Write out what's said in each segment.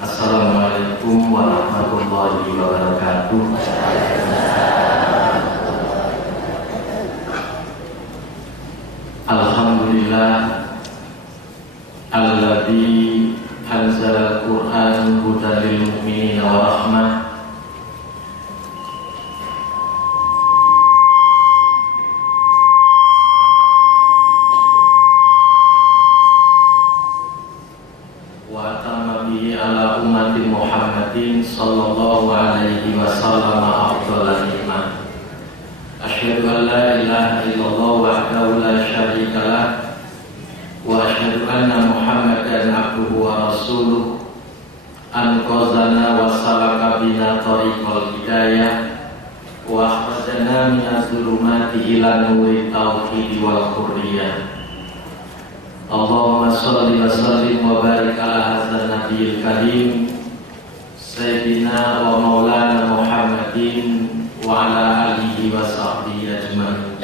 Assalamualaikum warahmatullahi wabarakatuh. Alhamdulillah alladzi anzala al-Qur'an hudan lil mu'minina wa rahmah. Wa tamma bihi ala ummati Muhammadin sallallahu alaihi wasallam afdhalal iman. Asyhadu an la ilaha illallah wahdahu la syarika lah wa asyhadu anna Muhammadan abduhu wa rasuluh anqazana wa salaka bina tariqal hidayah wa akhrajana minaz zulumati ila nuri tauhid wal hurriyah. Allahumma shalli wa sallim wa barik ala hadzal nabiyil karim sayyidina wa maulana Muhammadin wa ala alihi wa sahbihi ajma'in.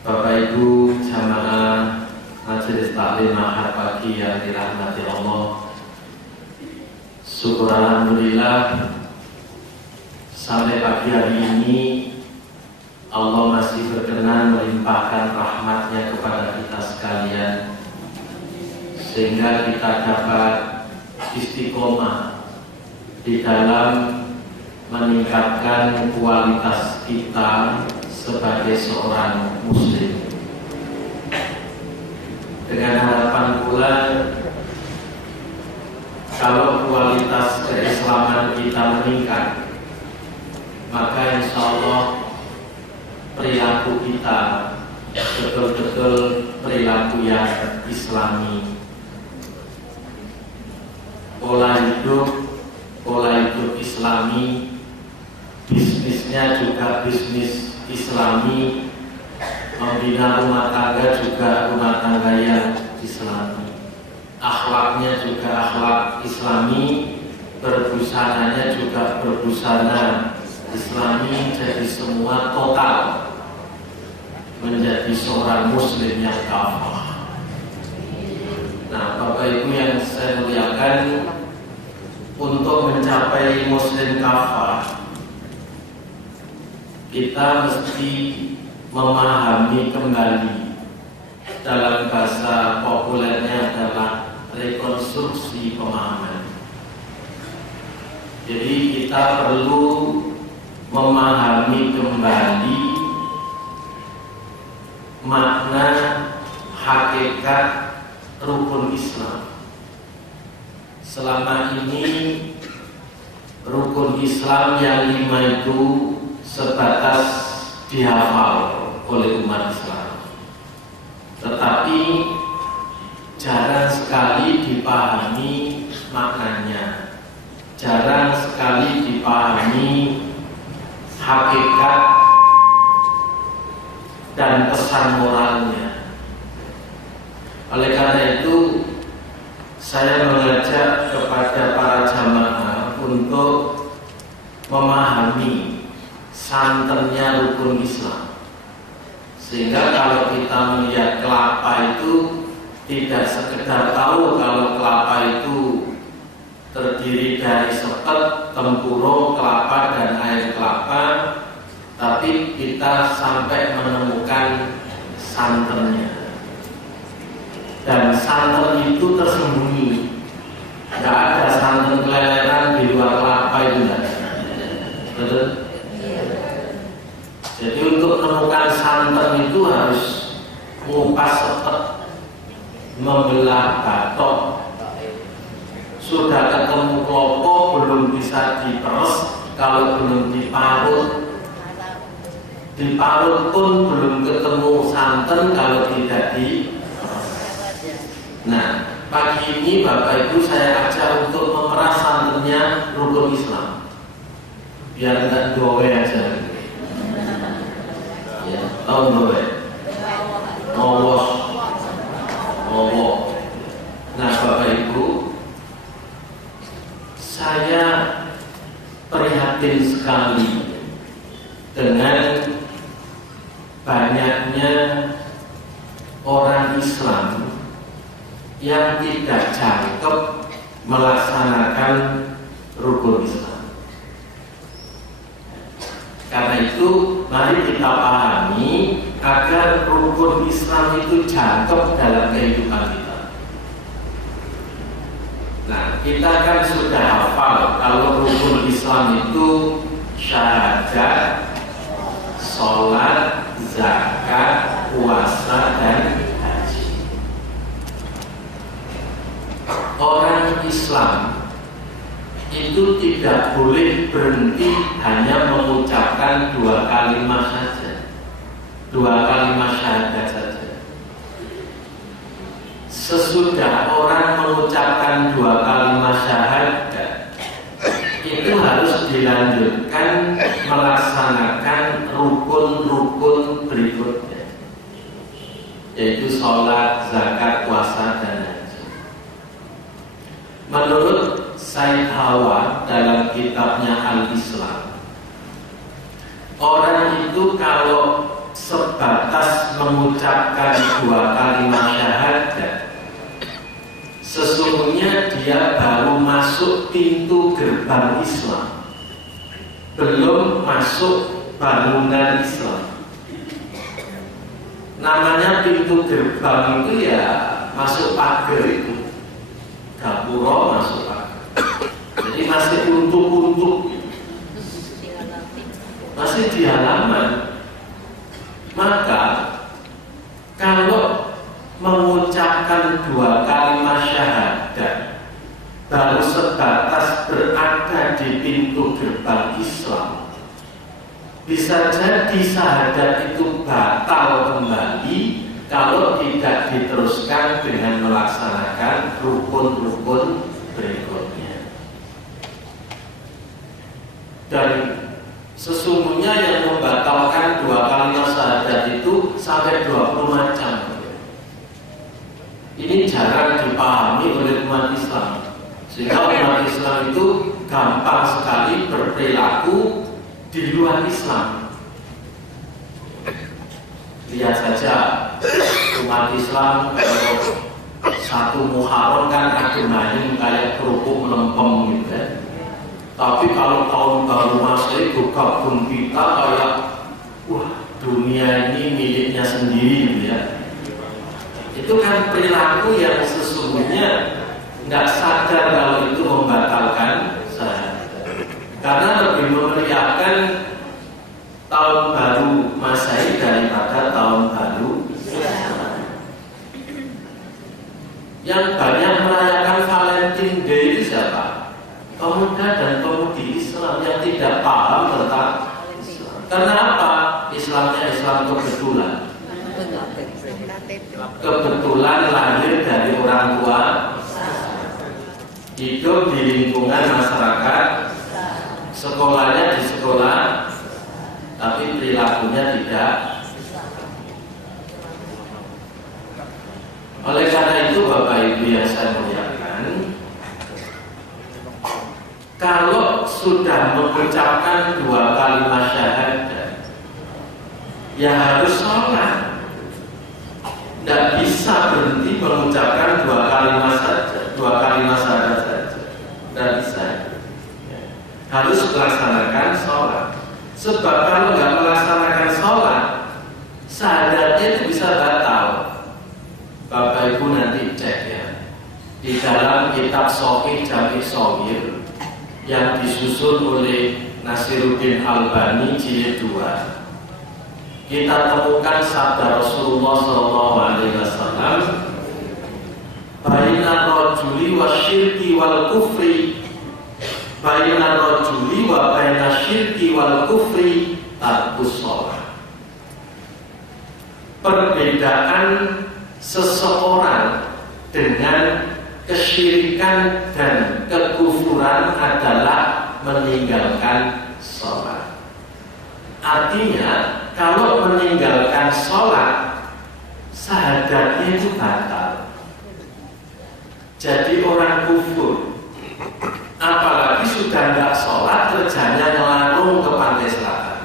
Bapak Ibu jamaah Majelis Taklim Ahad pagi yang dirahmati Allah, syukur alhamdulillah sampai pagi hari ini Allah masih berkenan melimpahkan rahmatnya kepada kita sekalian, sehingga kita dapat istiqomah di dalam meningkatkan kualitas kita sebagai seorang muslim, dengan harapan pula kalau kualitas keislaman kita meningkat, maka insya Allah perilaku kita betul-betul perilaku yang islami. Pola hidup islami, bisnisnya juga bisnis islami, membina rumah tangga juga rumah tangga yang islami, akhlaknya juga akhlak islami, berbusananya juga berbusana islami. Jadi semua total menjadi seorang muslim yang kafah. Nah, Bapak Ibu yang saya muliakan, untuk mencapai muslim kafah kita mesti memahami kembali, dalam bahasa populernya adalah rekonstruksi pemahaman. Jadi kita perlu memahami kembali makna hakikat rukun Islam. Selama ini rukun Islam yang 5 itu sebatas dihafal oleh umat Islam, tetapi jarang sekali dipahami maknanya, jarang sekali dipahami hakikat dan pesan moralnya. Oleh karena itu, saya mengajak kepada para jamaah untuk memahami santernya rukun Islam, sehingga kalau kita melihat kelapa itu tidak sekedar tahu kalau kelapa itu terdiri dari sepet, tempurung, kelapa, dan air kelapa, tapi kita sampai menemukan santannya. Dan santan itu tersembunyi, tidak ada santan keleleran di luar kelapa itu, enggak. Betul? Jadi untuk menemukan santan itu harus mengupas sepet, membelah batok. Sudah ketemu klopo, belum bisa diperes kalau belum diparut. Diparut pun belum ketemu santan kalau tidak diperes. Nah, pagi ini Bapak Ibu saya ajak untuk memeras santannya rukun Islam, biar enggak dowe aja. Ya, tahu dowe? Ngowos. Nah, Bapak Ibu, saya prihatin sekali dengan banyaknya orang Islam yang tidak jangkep melaksanakan rukun Islam. Karena itu mari kita pahami agar rukun Islam itu jangkep dalam kehidupan kita. Nah, kita kan sudah hafal kalau rukun Islam itu syahadat, sholat, zakat, puasa, dan haji. Orang Islam itu tidak boleh berhenti hanya mengucapkan 2 kalimat saja, 2 kalimat syahadat saja. Sesudah orang mengucapkan 2 kalimat syahadat, itu harus dilanjutkan melaksanakan rukun-rukun berikutnya, yaitu sholat, zakat, puasa, dan haji. Menurut Said Hawa dalam kitabnya Al-Islam, orang itu kalau sebatas mengucapkan 2 kalimat syahadat, sesungguhnya dia baru masuk pintu gerbang Islam, belum masuk bangunan Islam. Namanya pintu gerbang itu ya masuk pagar itu, gapura masuk pagar. Jadi masih untuk masih di halaman. Maka kalau mengucapkan 2 kalimat syahadat baru sebatas berada di pintu gerbang Islam, bisa jadi syahadat itu batal kembali kalau tidak diteruskan dengan melaksanakan rukun-rukun berikutnya. Dan sesungguhnya yang membatalkan 2 kalimat syahadat itu sampai 20 macam. Ini jarang dipahami oleh umat Islam, sehingga umat Islam itu gampang sekali berperilaku di luar Islam. Lihat saja umat Islam kalau 1 Muharram kan agendanya kayak kerupuk melempem gitu ya. Tapi kalau tahun baru Masehi gabung kita kayak wah, dunia ini miliknya sendiri gitu ya. Itu kan perilaku yang sesungguhnya nggak sadar kalau itu membatalkan syahadat. Karena lebih memeriahkan tahun baru Masehi daripada tahun baru Islam. Yang banyak merayakan Valentine Day itu siapa? Pemuda dan pemudi Islam yang tidak paham tentang Islam. Karena apa? Islamnya Islam kebetulan. Kebetulan lahir dari orang tua, hidup di lingkungan masyarakat, sekolahnya di sekolah, tapi perilakunya tidak. Oleh karena itu Bapak Ibu yang saya muliakan, kalau sudah mengucapkan 2 kalimat syahadat, ya harus sholat. Tidak bisa berhenti mengucapkan 2 kalimat saja, 2 kalimat syahadat saja. Tidak bisa. Harus melaksanakan sholat. Sebab kalau nggak melaksanakan sholat, syahadatnya itu bisa batal. Bapak Ibu nanti cek ya, di dalam kitab Shahih Jami' Shaghir yang disusun oleh Nasiruddin Albani jilid 2, kita temukan sabda Rasulullah SAW, baina rajuli wasyirki wal kufri, baina rajuli wa baina syirki wal kufri tarkus shalah. Perbedaan seseorang dengan kesyirikan dan kekufuran adalah meninggalkan sholat. Artinya kalau meninggalkan sholat, syahadatnya itu batal. Jadi orang kufur. Apalagi sudah tidak sholat, kerjanya ngelarung ke pantai selatan.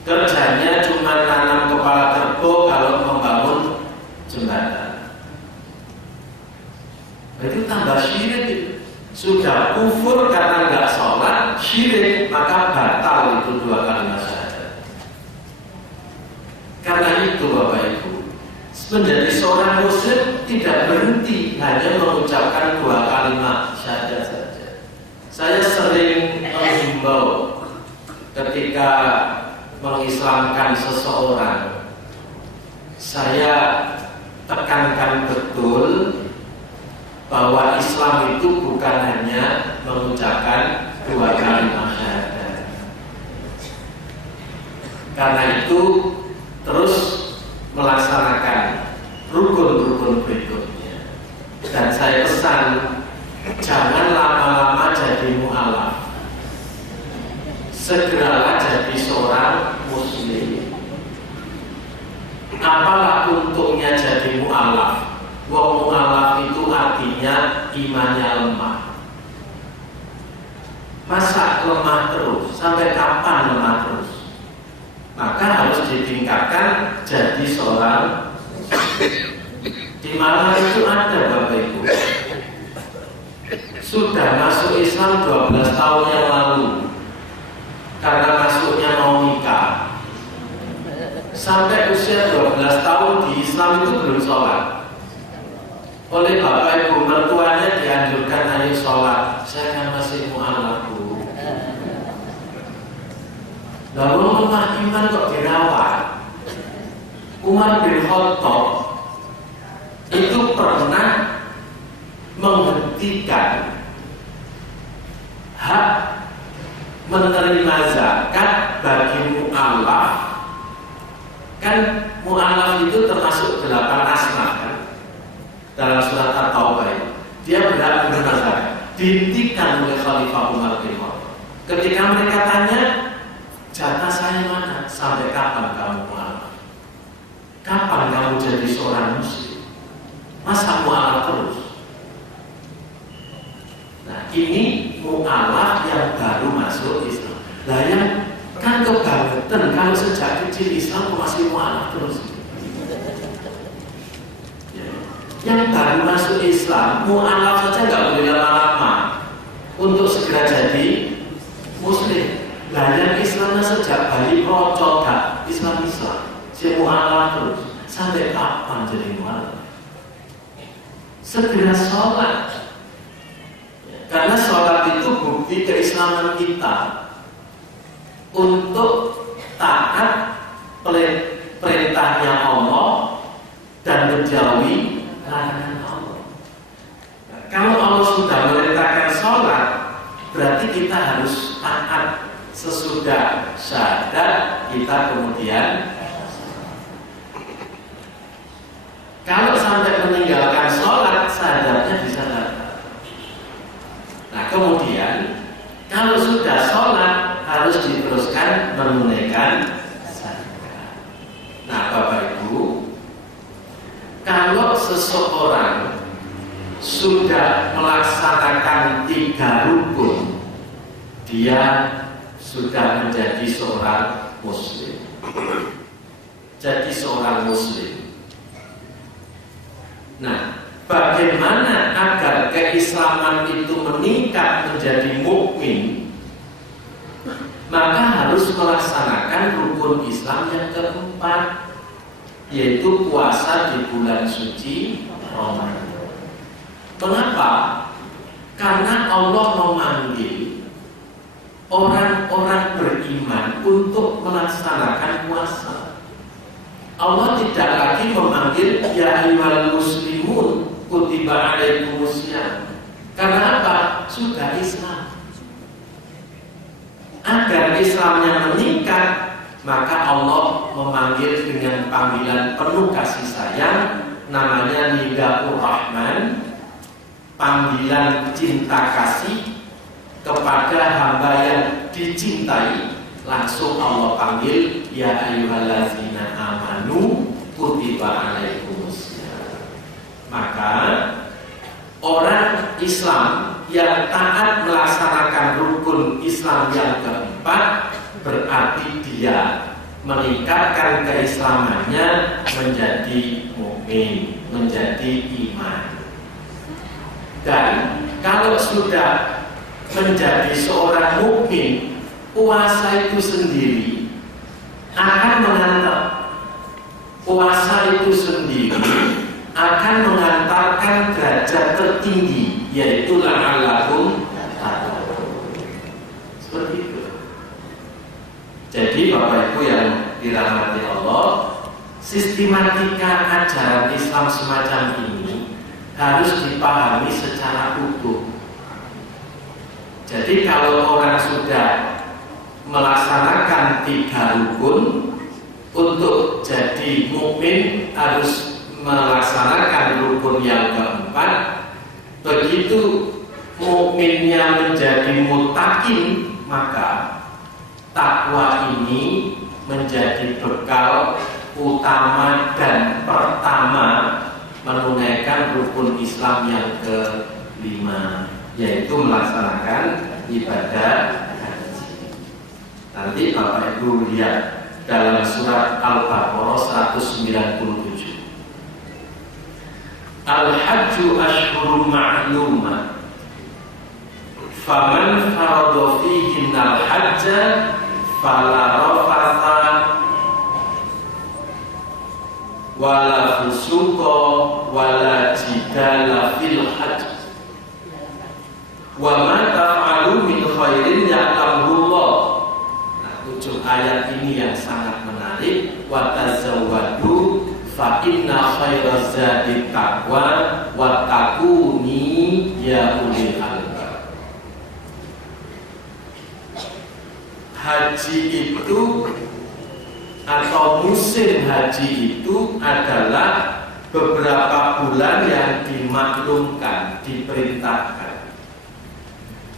Kerjanya cuma nanam kepala kerbau kalau membangun jembatan. Itu tambah syirik. Sudah kufur karena nggak sholat, syirik, maka batal itu 2 kalimat syahadat. Karena itu Bapak Ibu, menjadi seorang muslim tidak berhenti hanya mengucapkan 2 kalimat syahadat saja. Saya sering menghimbau ketika mengislamkan seseorang, saya tekankan betul bahwa Islam itu bukan hanya mengucapkan 2 kalimat syahadat. Karena itu terus melaksanakan rukun-rukun berikutnya. Dan saya pesan, jangan lama-lama jadi mu'alaf. Segeralah jadi seorang muslim. Apalah untungnya jadi mu'alaf? Wong mu'alaf itu artinya imannya lemah. Masa lemah terus? Sampai kapan lemah terus? Maka harus ditingkatkan jadi seorang. Di mana itu ada Bapak Ibu, sudah masuk Islam 12 tahun yang lalu, karena masuknya mau nikah. Sampai usia 12 tahun di Islam itu belum sholat. Oleh Bapak Ibu mertuanya dianjurkan ayo sholat. Saya kan masih mu'alaf Bu. Lalu lemah iman kok dirawat. Umar bin Khattab itu pernah menghentikan hak menerima zakat bagi mu'alaf. Kan mu'alaf itu termasuk 8 asnaf kan? Dalam surat At-Taubah, dia berhak menerima zakat. Dihentikan oleh Khalifah Umar bin Khattab. Ketika mereka tanya, jatah saya mana? Sampai kapan kamu mu'alaf? Kapan kamu jadi seorang muslim? Masa mu'alaf terus? Nah, ini mu'alaf yang baru masuk Islam. Lah yang kan kebangetan kalau sejak kecil Islam masih mu'alaf terus. Yang baru masuk Islam, mu'alaf saja nggak boleh lama-lama untuk segera jadi muslim. Lah yang Islamnya sejak bayi rocok gak Islam, si mu'alaf terus. Sampai kapan jadi mu'alaf? Segera sholat. Karena sholat itu bukti keislaman kita untuk taat perintahnya Allah dan menjauhi larangan Allah. Kalau Allah sudah memerintahkan sholat, berarti kita harus taat. Sesudah syahadat kita kemudian. Kalau sampai meninggalkan sholat, syahadatnya bisa batal. Nah kemudian kalau sudah sholat harus diteruskan menunaikan zakat. Nah Bapak Ibu, kalau seseorang sudah melaksanakan 3 rukun, dia sudah menjadi seorang muslim. Jadi seorang muslim. Nah, bagaimana agar keislaman itu meningkat menjadi mukmin? Maka harus melaksanakan rukun Islam yang keempat, yaitu puasa di bulan suci Ramadan. Mengapa? Karena Allah memanggil orang-orang beriman untuk melaksanakan puasa. Allah tidak lagi memanggil ya ayyuhal muslimun kutiba alaikumusiyam. Karena apa? Sudah Islam. Agar Islamnya meningkat, maka Allah memanggil dengan panggilan penuh kasih sayang, namanya Nidaur Rahman, panggilan cinta kasih kepada hamba yang dicintai. Langsung Allah panggil ya ayyuhallazina amanu kutiba alaikumusiyam. Maka orang Islam yang taat melaksanakan rukun Islam yang keempat, berarti dia meningkatkan keislamannya menjadi mukmin, menjadi iman. Dan kalau sudah menjadi seorang mukmin, puasa itu sendiri akan mengantar. Puasa itu sendiri akan mengantarkan derajat tertinggi, yaitu la'allakum tattaqun. Seperti itu. Jadi Bapak Ibu yang dirahmati Allah, sistematika ajaran Islam semacam ini harus dipahami secara utuh. Jadi kalau orang sudah melaksanakan 3 rukun, untuk jadi mukmin harus melaksanakan rukun yang keempat. Begitu mukminnya menjadi muttaqin, maka takwa ini menjadi bekal utama dan pertama menunaikan rukun Islam yang ke-5, yaitu melaksanakan ibadah haji. Nanti Bapak Ibu lihat dalam surat Al-Baqarah 197. Al-Hajju ashhurun ma'lumat. Faman farada fihinal hajja fala rafatha wala fusuqa wala jidala fil hajj. Wa ma taf'alu min khairin ya'lamullah. Ujung ayat ini yang sangat menarik. Wa tazawwadu fa inna khairaz zadi taqwa wattaquni ya ulil albab. Haji itu atau musim haji itu adalah beberapa bulan yang dimaklumkan, diperintahkan.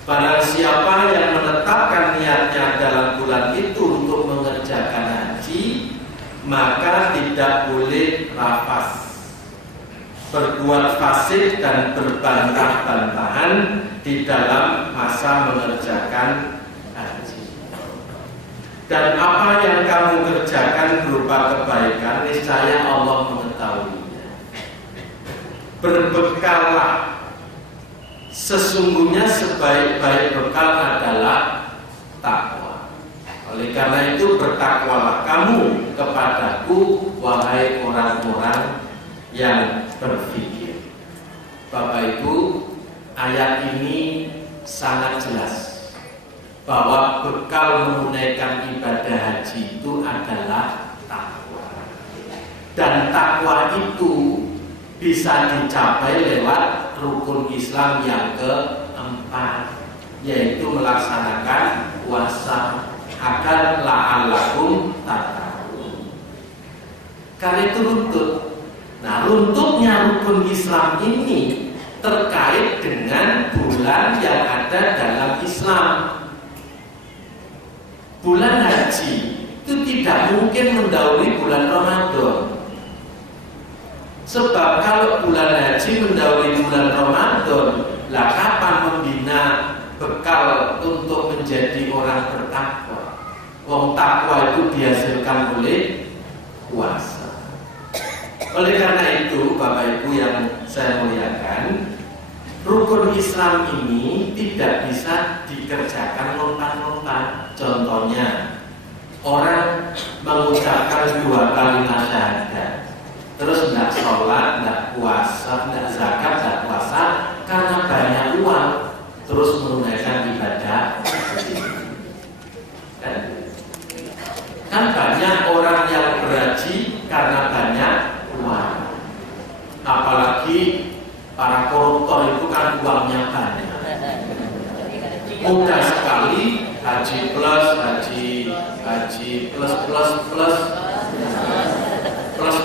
Barang siapa yang menetapkan niatnya dalam bulan itu untuk mengerjakan haji, maka tidak boleh rafas, berbuat fasik dan berbantah-bantahan di dalam masa mengerjakan haji. Dan apa yang kamu kerjakan berupa kebaikan, niscaya Allah mengetahuinya. Berbekallah. Sesungguhnya sebaik-baik bekal adalah takwa. Oleh karena itu bertakwalah kamu kepadaku, wahai orang-orang yang berfikir. Bapak Ibu, ayat ini sangat jelas bahwa bekal menunaikan ibadah haji itu adalah takwa. Dan takwa itu bisa dicapai lewat rukun Islam yang keempat, yaitu melaksanakan puasa agar la'allakum tattaqun. Karena itu runtut. Nah, runtutnya rukun Islam ini terkait dengan bulan yang ada dalam Islam. Bulan haji itu tidak mungkin mendahului bulan Ramadan. Sebab kalau bulan haji mendahului bulan Ramadan, lah kapan membina bekal untuk menjadi orang bertakwa? Wong takwa itu dihasilkan oleh puasa. Oleh karena itu, Bapak Ibu yang saya muliakan, rukun Islam ini tidak bisa dikerjakan lontar-lontar. Contohnya, orang mengucapkan 2 kalimat syahadat, terus tidak sholat, tidak puasa, tidak zakat, tidak puasa karena banyak uang, terus menunaikan ibadah. Kan banyak orang yang berhaji karena banyak uang. Apalagi para koruptor itu kan uangnya banyak. Mudah sekali haji plus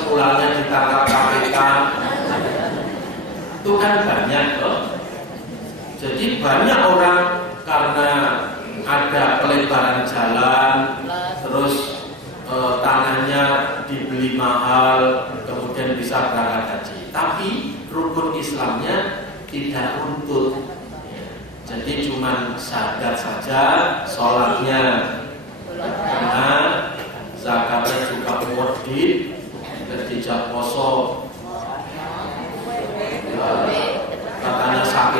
pulangnya ditangkap KPK. Itu kan banyak loh. Jadi banyak orang karena ada pelebaran jalan, terus tanahnya dibeli mahal, kemudian bisa berangkat haji. Tapi rukun Islamnya tidak runtut. Jadi cuma syahadat saja, sholatnya benar, zakatnya juga muwahhid, kerja poso, katanya sakit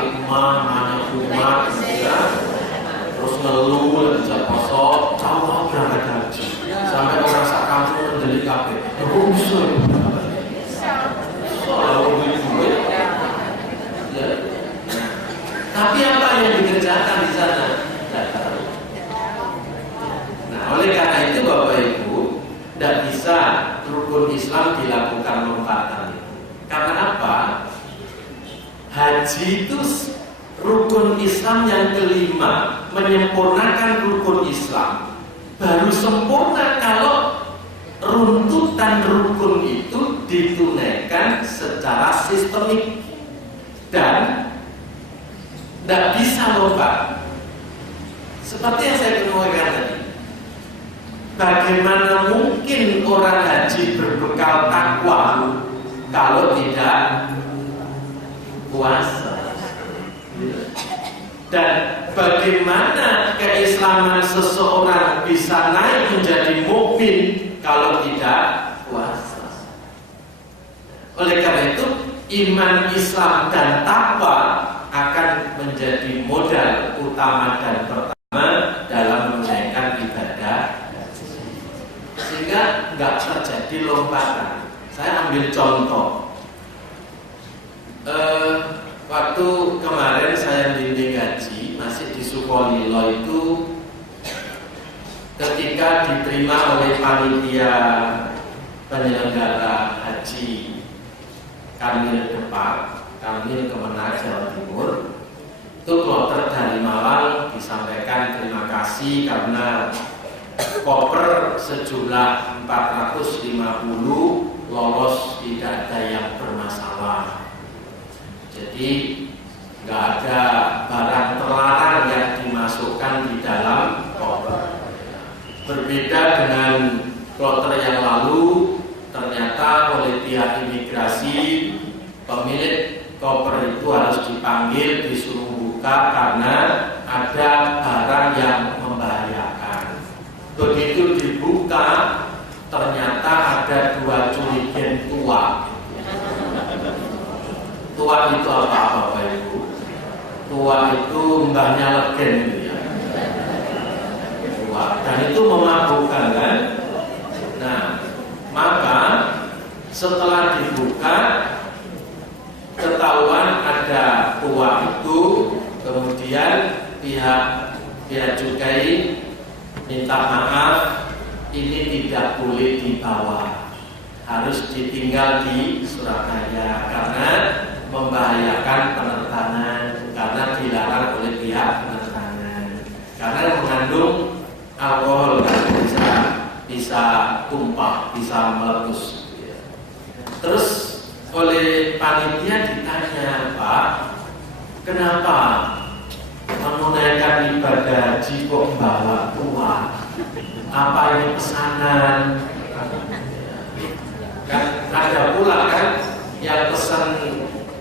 Haji itu rukun Islam yang kelima, menyempurnakan rukun Islam. Baru sempurna kalau runtutan rukun itu ditunaikan secara sistemik dan tidak bisa lompat. Seperti yang saya kemukakan tadi, bagaimana mungkin orang haji berbekal takwa kalau tidak puasa? Dan bagaimana keislaman seseorang bisa naik menjadi mukmin kalau tidak puasa? Oleh karena itu, iman, Islam, dan takwa akan menjadi modal utama dan pertama dalam menunaikan ibadah, sehingga nggak terjadi lompatan. Saya ambil contoh. Waktu kemarin saya bimbing haji masih di Sukolilo itu, ketika diterima oleh panitia penyelenggara haji Kanwil Depak, Kanwil Kemenang Jawa Timur, itu kloter dari Malang disampaikan terima kasih karena koper sejumlah 450 lolos, tidak ada yang bermasalah. Jadi nggak ada barang terlarang yang dimasukkan di dalam koper. Berbeda dengan kloter yang lalu, ternyata oleh pihak imigrasi pemilik koper itu harus dipanggil, disuruh buka karena ada barang yang membahayakan. Begitu dibuka, ternyata ada 2 jurigen tua. Tua itu apa Bapak Ibu? Tua itu mbahnya Legen ya. Tua. Dan itu memabukkan kan? Nah, maka setelah dibuka ketahuan ada tua itu, kemudian pihak bea cukai minta maaf, ini tidak boleh dibawa, harus ditinggal di Surabaya karena membahayakan penerbangan, karena dilarang oleh pihak penerbangan, karena mengandung alkohol kan bisa tumpah, bisa meletus. Terus oleh panitia ditanya, Pak, kenapa menunaikan ibadah haji kok membawa tua? Apa ini pesanan? Kan ada pula kan yang pesan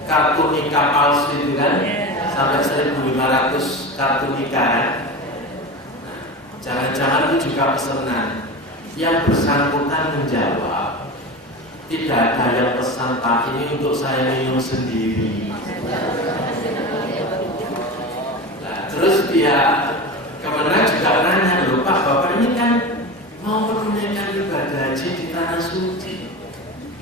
kartu nikah palsu itu kan, sampai 1.500 kartu nikah kan? Jangan-jangan itu juga pesanan. Yang bersangkutan menjawab, tidak ada yang pesan Pak, ini untuk saya minum sendiri. Nah, terus dia Kemenang juga nanya, loh Pak, Bapak ini kan mau menunaikan ibadah haji di tanah suci,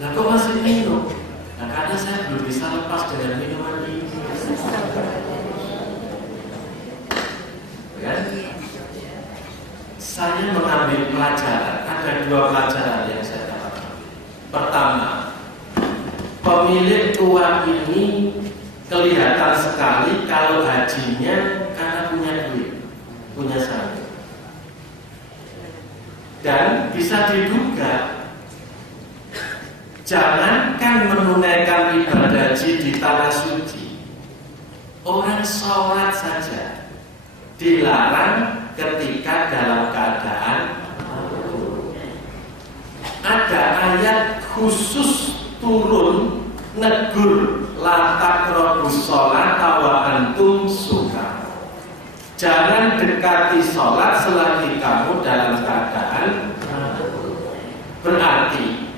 lah kok masih minum? Nah, karena saya belum bisa lepas dengan minuman ini. Kan? Saya mengambil pelajaran, ada 2 pelajaran yang saya dapat. Pertama, pemilik tua ini kelihatan sekali kalau hajinya karena punya duit, punya saham. Dan bisa diduga, jangankan menunaikan ibadah haji di tanah suci, orang sholat saja dilarang ketika dalam keadaan ada ayat khusus turun negur la taqrabus sholata wa antum sukara. Jangan dekati sholat selagi kamu dalam keadaan. Berarti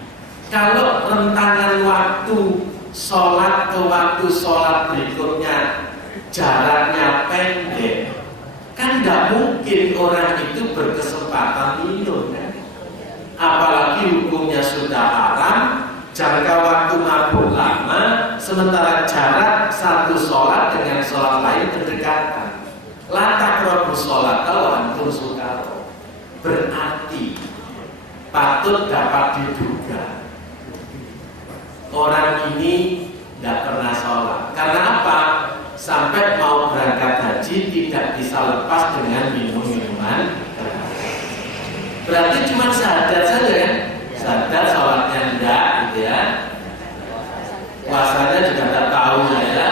kalau rentangan waktu sholat ke waktu sholat berikutnya jaraknya pendek, kan tidak mungkin orang itu berkesempatan minum kan? Apalagi hukumnya sudah haram, jangka waktu mabuk lama, sementara jarak satu sholat dengan sholat lain berdekatan. La taqrabus sholata wa antum sukara. Berarti patut dapat diduga orang ini tidak pernah sholat. Karena apa? haji tidak bisa lepas dengan minum minuman keras. Berarti cuma syahadat saja kan? Syahadat, sholatnya enggak gitu ya. Puasanya juga tidak tahu ya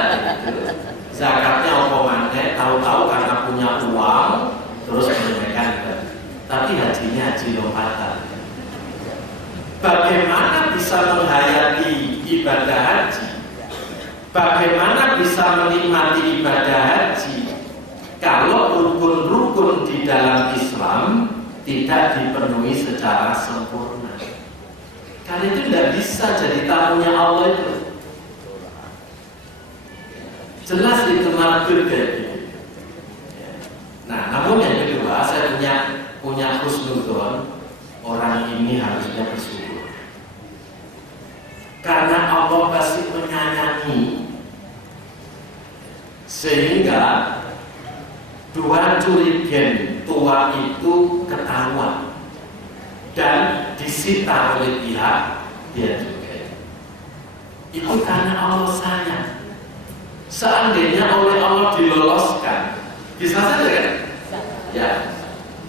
gitu. Zakatnya otomatis tahu-tahu karena punya uang terus menunaikan gitu. Tapi hajinya haji lompatan. Bagaimana bisa menghayati ibadah haji? Bagaimana bisa menikmati ibadah haji kalau rukun-rukun di dalam Islam tidak dipenuhi secara sempurna? Karena itu tidak bisa jadi tamunya Allah itu. Jelas itu makhluk kayak gitu. Nah, namun yang kedua, saya punya husnuzon, orang ini harusnya bersyukur. Karena Allah pasti menyayangi, sehingga dua curigen tua itu ketahuan dan disita oleh pihak dia juga. Itu karena Allah sayang. Seandainya oleh Allah diloloskan, bisa saja kan? Ya,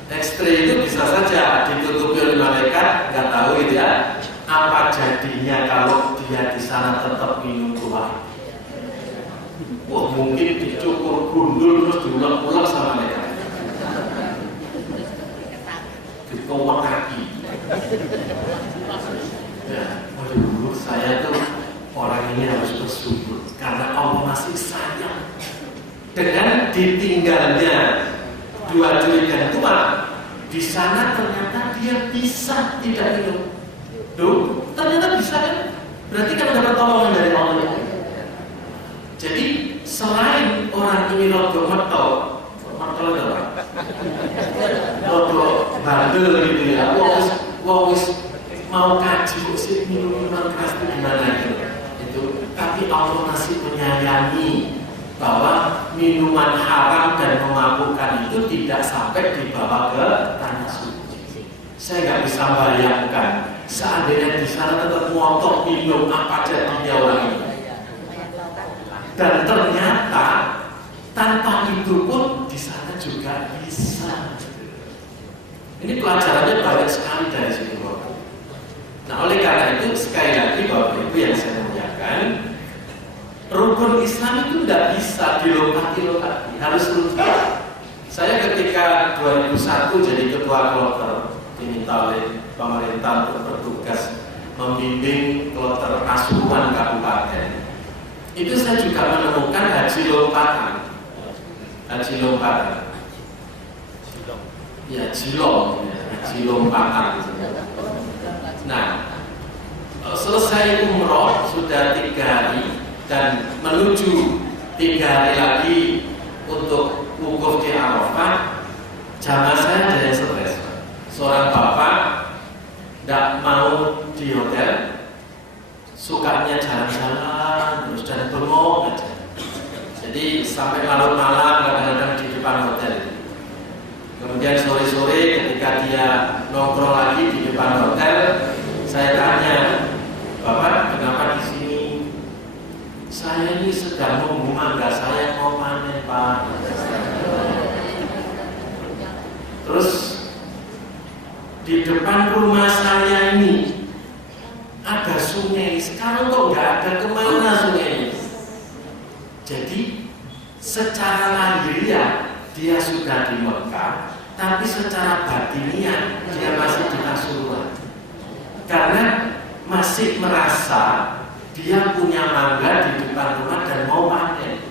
X-ray itu bisa saja ditutupi oleh malaikat, nggak tahu gitu ya. Apa jadinya kalau dia di sana tetap minum tua? Wah, mungkin dicukur gundul terus diulang-ulang sama mereka. Dikowak kaki. Ya, waduh, saya tuh orang ini harus bersyukur karena Allah masih sayang. Dengan ditinggalnya dua jurigan tua, di sana ternyata dia bisa tidak minum. Duh, ternyata bisa kan? Berarti kan ada pertolongan dari Allah. Jadi selain orang ini rodok metok itu apa? Rodok bandel gitu ya. Wis mau kaji sih minuman keras itu gimana gitu. Itu. Tapi Allah masih menyayangi bahwa minuman haram dan memabukkan itu tidak sampai dibawa ke tanah suci. Saya nggak bisa bayangkan seandainya di sana tetap ngotot minum apa jadinya orang ini. Dan ternyata tanpa itu pun di sana juga bisa. Ini pelajarannya banyak sekali dari situ. Nah, oleh karena itu sekali lagi Bapak Ibu yang saya muliakan, rukun Islam itu tidak bisa dilompat-lompati, harus rutin. Saya ketika 2001 jadi ketua kloter diminta oleh pemerintah untuk bertugas membimbing kloter Pasuruan Kabupaten. Itu saya juga menemukan haji lompatan. Haji lompatan. Ya, haji lompatan. Nah, selesai umroh sudah 3 hari dan menuju 3 hari lagi untuk wukuf di Arafah, jamaah saya ada yang stres. Seorang bapak tidak mau di hotel, sukanya jalan-jalan terus dan bengong aja. Jadi sampai larut malam kadang-kadang di depan hotel. Kemudian sore-sore ketika dia nongkrong lagi di depan hotel, saya tanya, Bapak kenapa di sini? Saya ini sedang nunggu mangga saya mau panen, Pak. Terus di depan rumah saya ini ada sungai, sekarang kok nggak ada, kemana sungainya? Jadi secara lahiriah dia sudah di Mekah, tapi secara batiniah dia masih di Pasuruan. Karena masih merasa dia punya mangga di depan rumah dan mau panen.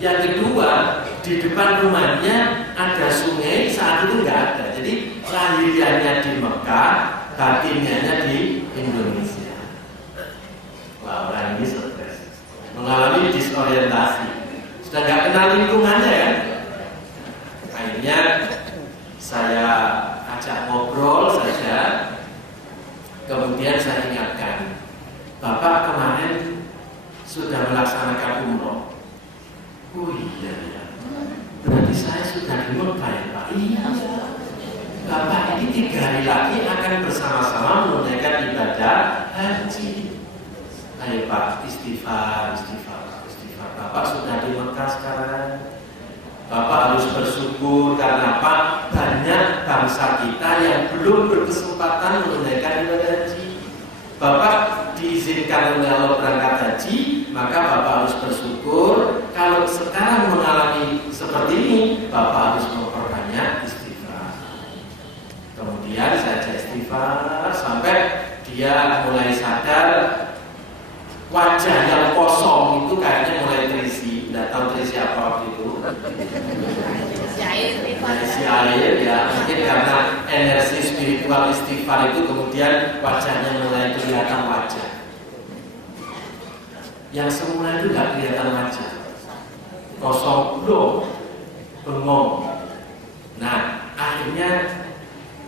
Yang kedua, di depan rumahnya ada sungai, saat itu nggak ada. Jadi lahiriahnya di Mekah, batinnya di Indonesia. Wah, orang ini stres, mengalami disorientasi, sudah nggak kenal lingkungannya ya. Akhirnya saya ajak ngobrol saja, kemudian saya ingatkan, Bapak kemarin sudah melaksanakan umroh. Oh iya ya, berarti saya sudah di Mekah ya Pak. Iya. Bapak ini 3 hari lagi akan bersama-sama menunaikan ibadah haji. Ayo Pak, istighfar. Bapak Bapak sudah di Mekah sekarang. Bapak harus bersyukur karena apa? Banyak bangsa kita yang belum berkesempatan menunaikan ibadah haji. Bapak diizinkan oleh Allah berangkat haji, maka Bapak harus bersyukur. Kalau sekarang mengalami seperti ini, Bapak harus memperbanyak istighfar. Kemudian saya istighfar sampai dia mulai sadar wajah yang kosong itu kayaknya mulai terisi. Tidak tahu terisi apa waktu itu. Terisi air ya. Mungkin karena energi spiritual istighfar itu kemudian wajahnya mulai kelihatan wajah. Yang semula itu tidak kelihatan wajah, kosong belum, bengong. Nah akhirnya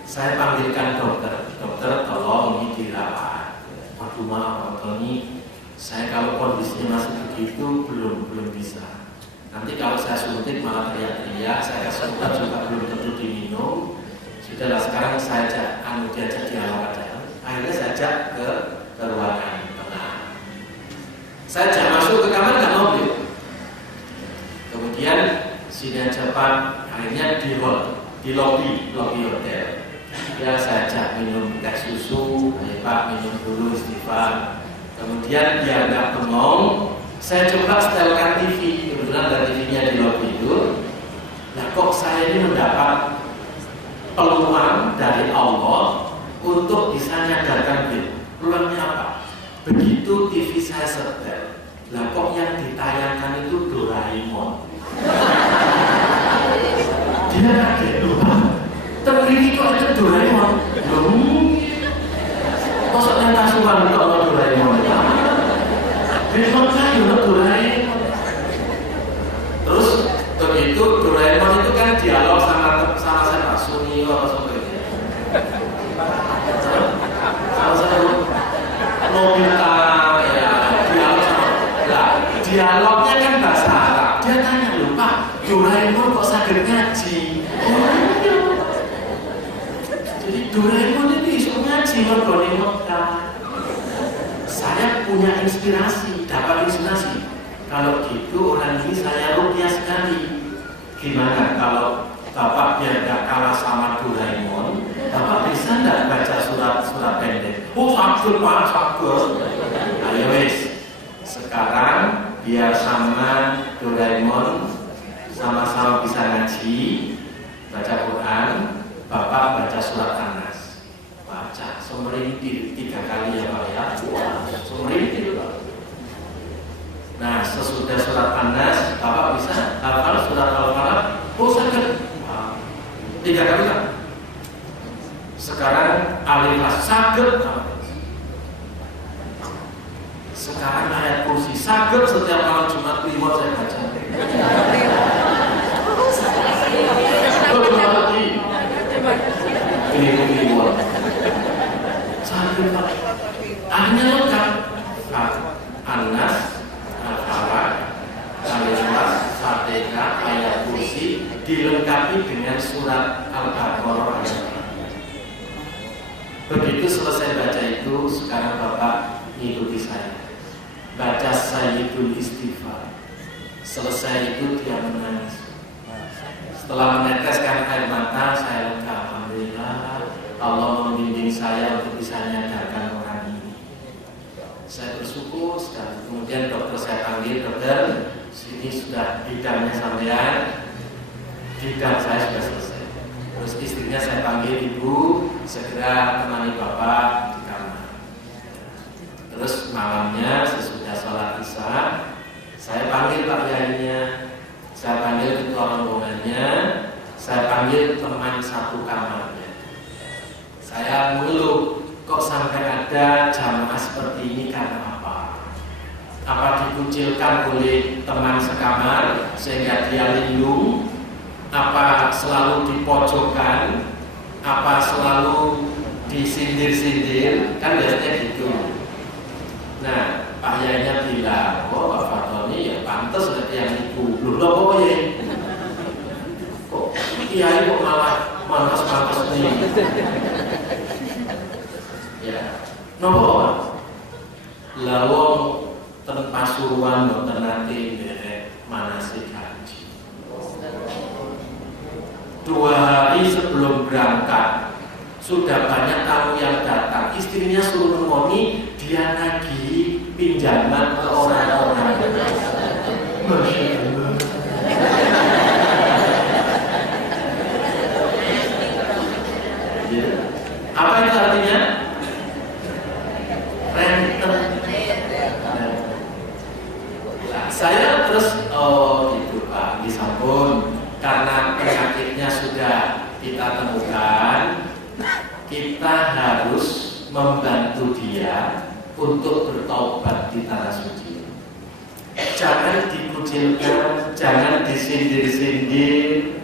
saya panggilkan dokter. Dokter tolong ini dirawat. Waduh maaf Tony, saya kalau kondisinya masih begitu belum bisa. Nanti kalau saya suntik malah teriak-teriak, saya kasih obat juga belum tentu diminum. Sudahlah sekarang saya ajak diajak dialog aja. Akhirnya saya ajak ke ruangan tengah. Saya ajak masuk ke kamar nggak mobil. Kemudian sini aja Pak, akhirnya di hall, di lobby hotel. Ya saya ajak minum teh susu, ayo Pak minum dulu istighfar. Kemudian dia nggak bengong, saya coba setelkan TV, kebetulan ada TV-nya di lobby itu. Nah kok saya ini mendapat peluang dari Allah untuk bisa nyadarkan diri. Peluangnya apa? Begitu TV saya setel, lah kok yang ditayangkan itu Doraemon. Dia kaget, lupa. Terus kok ada Doraemon? Maksudnya kasuhan kalau Doraemon. Doraemon kayu, Doraemon. Terus begitu Doraemon itu kan dialog sama siapa? Sunio atau sebagainya. Sama Nobita ya, dialog sama. Lah, dialognya kan bahasa Arab. Dia tanya, "Loh, Pak, Doraemon kok sakit ngaji?" Jadi Doraemon itu isu ngaji Doraemon. Saya punya inspirasi, dapat inspirasi. Kalau gitu orang ini saya rupiah sekali. Gimana kalau Bapak biar gak kalah sama Doraemon, Bapak bisa nggak baca surat pendek? Oh sakit Pak, sakit. Ayo wis, sekarang biar sama Doraemon sama-sama bisa ngaji, baca Quran. Bapak baca surat An-Nas, baca semerintih 3 kali ya Pak ya. Semerintih Pak. Nah sesudah surat An-Nas, Bapak bisa hafal surat Al-Falaq. Oh sakit. 3 kali Pak. Sekarang Al-Ikhlas sakit. Sekarang ayat kursi sakit. Setiap malam Jumat Kliwon saya baca. Kliwon sakit Pak. Akhirnya lengkap. An-Nas, Al-Falaq, Al-Ikhlas, Fatihah, ayat kursi dilengkapi dengan surat Al-Baqarah. Begitu selesai baca itu, sekarang Bapak ikuti saya. Baca Sayyidul Istighfar. Selesai itu dia menangis. Setelah meneteskan air mata, saya lega. Alhamdulillah, Allah membimbing saya untuk bisa menyadarkan orang ini. Saya bersyukur sekali. Kemudian dokter saya panggil, dokter, sini sudah bidangnya sampean. Bidang saya sudah selesai. Terus istrinya saya panggil, ibu segera temani bapak di kamar. Terus malamnya sesudah sholat isya, saya panggil pak yainya, saya panggil ketua rombongannya, saya panggil teman satu kamarnya. Saya mengeluh, kok sampai ada jamaah seperti ini karena apa? Apa dikucilkan oleh teman sekamar sehingga dia linglung? Apa selalu dipojokkan, apa selalu disindir-sindir, kan biasanya gitu. Nah, Pak Yainya bilang, oh Pak Fatoni ya pantas seperti yang itu. Loh kok ya? Kok Kiai kok malah mantas-mantas nih? Ya, nopo lawong ten Pasuruan, ten nanti manasik haji. 2 hari sebelum berangkat sudah banyak tamu yang datang. Istrinya suruh nemoni, dia nagih pinjaman ke orang-orang. Masya Allah. Apa itu artinya? Renten. Saya terus gitu Pak, disampun karena penyakitnya sudah kita temukan, kita harus membantu dia untuk bertobat di tanah suci. Jangan dikucilkan, jangan disindir-sindir,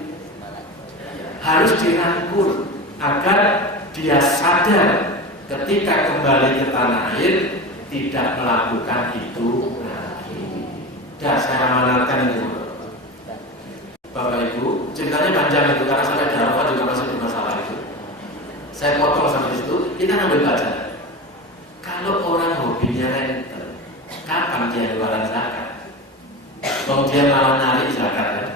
harus dirangkul agar dia sadar ketika kembali ke tanah air tidak melakukan itu lagi. Dan saya amanatkan itu, Bapak Ibu. Ceritanya panjang itu karena sampai di Arafah juga masih di masalah itu. Saya potong sampai di situ. Kita ambil pelajaran. Kalau orang hobinya rental, kapan dia keluaran zakat? Kalau dia malah narik zakat kan?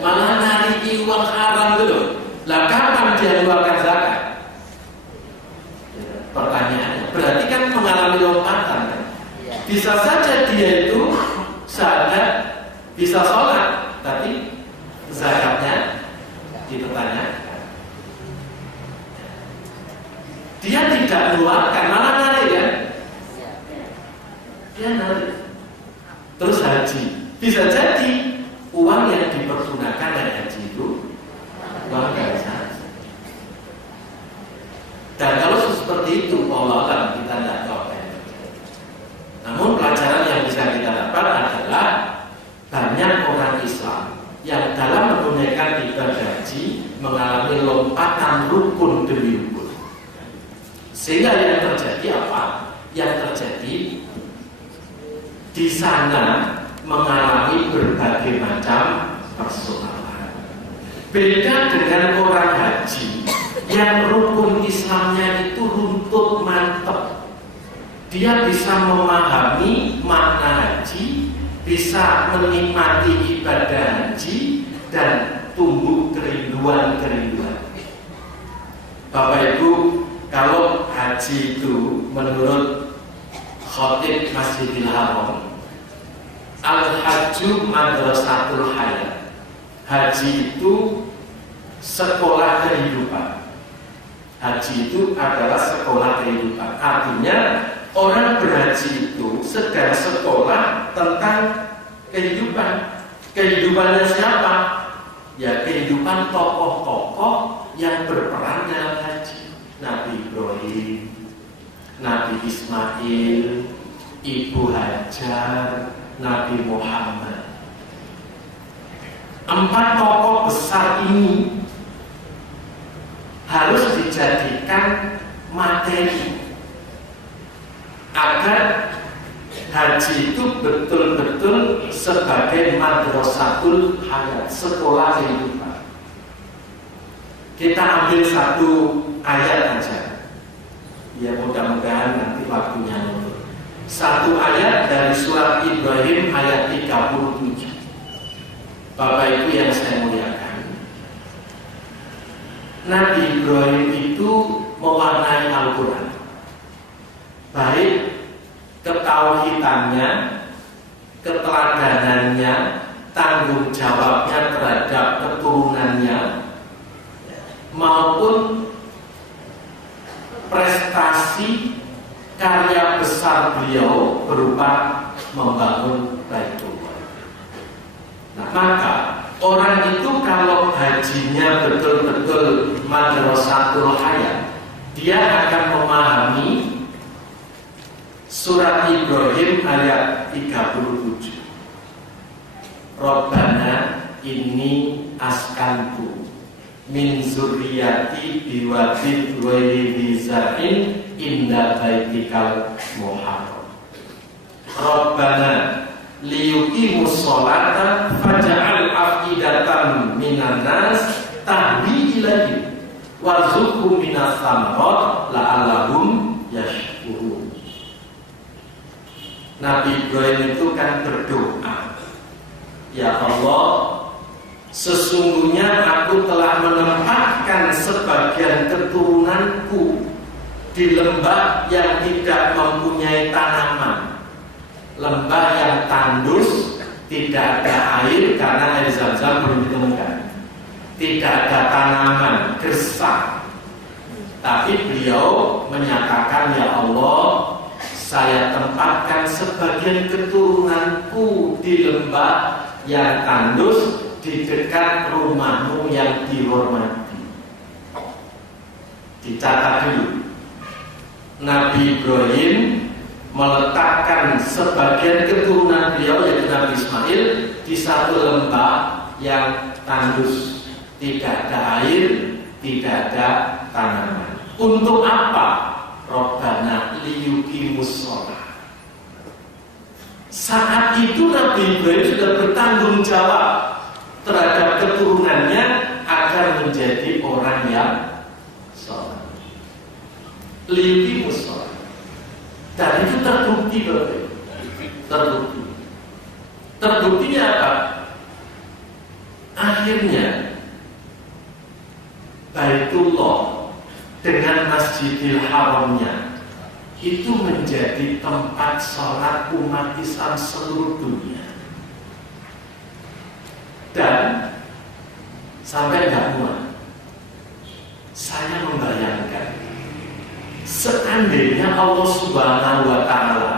Malah narik uang haram dulu. Lah kapan dia keluarkan zakat? Pertanyaannya, berarti kan mengalami lompatan kan? Bisa saja dia itu sadar, bisa sholat, tapi zakatnya dipertanyakan. Dia tidak keluarkan, malah narik ya? Dia narik. Terus haji, bisa jadi uang yang dipergunakan dari haji itu uang dari zakat. Dan kalau seperti itu, Allah kita tidak tahu. Namun pelajaran yang bisa kita dapat adalah banyak orang Islam yang dalam menunaikan ibadah haji mengalami lompatan rukun demi rukun. Sehingga yang terjadi apa? Yang terjadi di sana mengalami berbagai macam persoalan. Beda dengan orang haji yang rukun Islamnya itu runtut mantap. Dia bisa memahami makna haji, bisa menikmati ibadah haji, dan tumbuh kerinduan-kerinduan. Bapak Ibu, kalau haji itu menurut Khatib Masjidil Haram, Al-Hajju Madrasatul Hayat. Haji itu sekolah kehidupan. Haji itu adalah sekolah kehidupan. Artinya orang berhaji itu sedang sekolah tentang kehidupan. Kehidupannya siapa? Ya kehidupan tokoh-tokoh yang berperan dalam haji. Nabi Ibrahim, Nabi Ismail, Ibu Hajar, Nabi Muhammad. 4 tokoh besar ini harus dijadikan materi agar haji itu betul-betul sebagai madrasatul hayat, sekolah kehidupan. Kita ambil satu ayat aja. Ya mudah-mudahan nanti waktunya untuk satu ayat dari surat Ibrahim ayat 37. Bapak Ibu yang saya muliakan, Nabi Ibrahim itu mewarnai Al-Quran, baik ketauhidannya, keteladanannya, tanggung jawabnya terhadap keturunannya, maupun prestasi karya besar beliau berupa membangun Baitullah. Nah, maka orang itu kalau hajinya betul-betul madrasatul hayat, dia akan memahami surat Ibrahim ayat 37. Rabbana inni askantu min zurriyati biwadin ghairi dzar'in inda baitikal muharram. Rabbana liyuqimus sholata faj'al afidatan minan nas tahwi ilaihim warzuqhum minas samarat la'allahum yashkurun. Nabi Ibrahim itu kan berdoa, ya Allah, sesungguhnya aku telah menempatkan sebagian keturunanku di lembah yang tidak mempunyai tanaman, lembah yang tandus, tidak ada air karena air Zam-Zam belum ditemukan, tidak ada tanaman, gersang. Tapi beliau menyatakan, ya Allah, saya tempatkan sebagian keturunanku di lembah yang tandus di dekat rumahmu yang dihormati. Dicatat dulu, Nabi Ibrahim meletakkan sebagian keturunan beliau yaitu Nabi Ismail di satu lembah yang tandus, tidak ada air, tidak ada tanaman. Untuk apa? Robbana liyuqimus shalah. Saat itu Nabi Ibrahim sudah bertanggung jawab terhadap keturunannya agar menjadi orang yang saleh. Liyuqimus shalah. Dan itu terbukti, Bapak. Terbukti. Terbuktinya apa? Akhirnya Baitullah dengan Masjidil Haramnya itu menjadi tempat sholat umat Islam seluruh dunia. Dan sampai gak muat, saya membayangkan seandainya Allah Subhanahu wa Ta'ala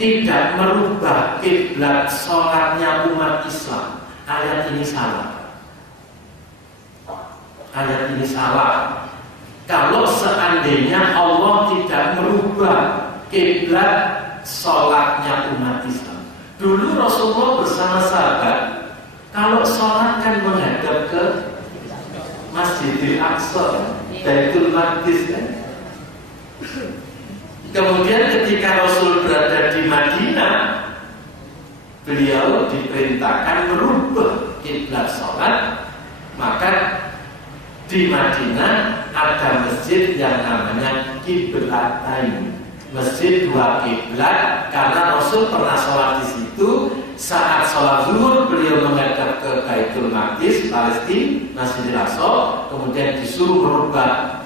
tidak merubah kiblat sholatnya umat Islam, ayat ini salah. Ayat ini salah. Kalau seandainya Allah tidak merubah kiblat sholatnya umat Islam. Dulu Rasulullah bersama sahabat, kalau sholat kan menghadap ke Masjidil Aqsa, Baitul Maqdis kan. Kemudian ketika Rasul berada di Madinah, beliau diperintahkan merubah kiblat sholat. Maka di Madinah ada masjid yang namanya Qiblatain, masjid dua kiblat, karena Rasul pernah sholat di situ. Saat sholat zuhur beliau menghadap ke Baitul Maqdis, Palestina, Masjidil Aqsa, kemudian disuruh merubah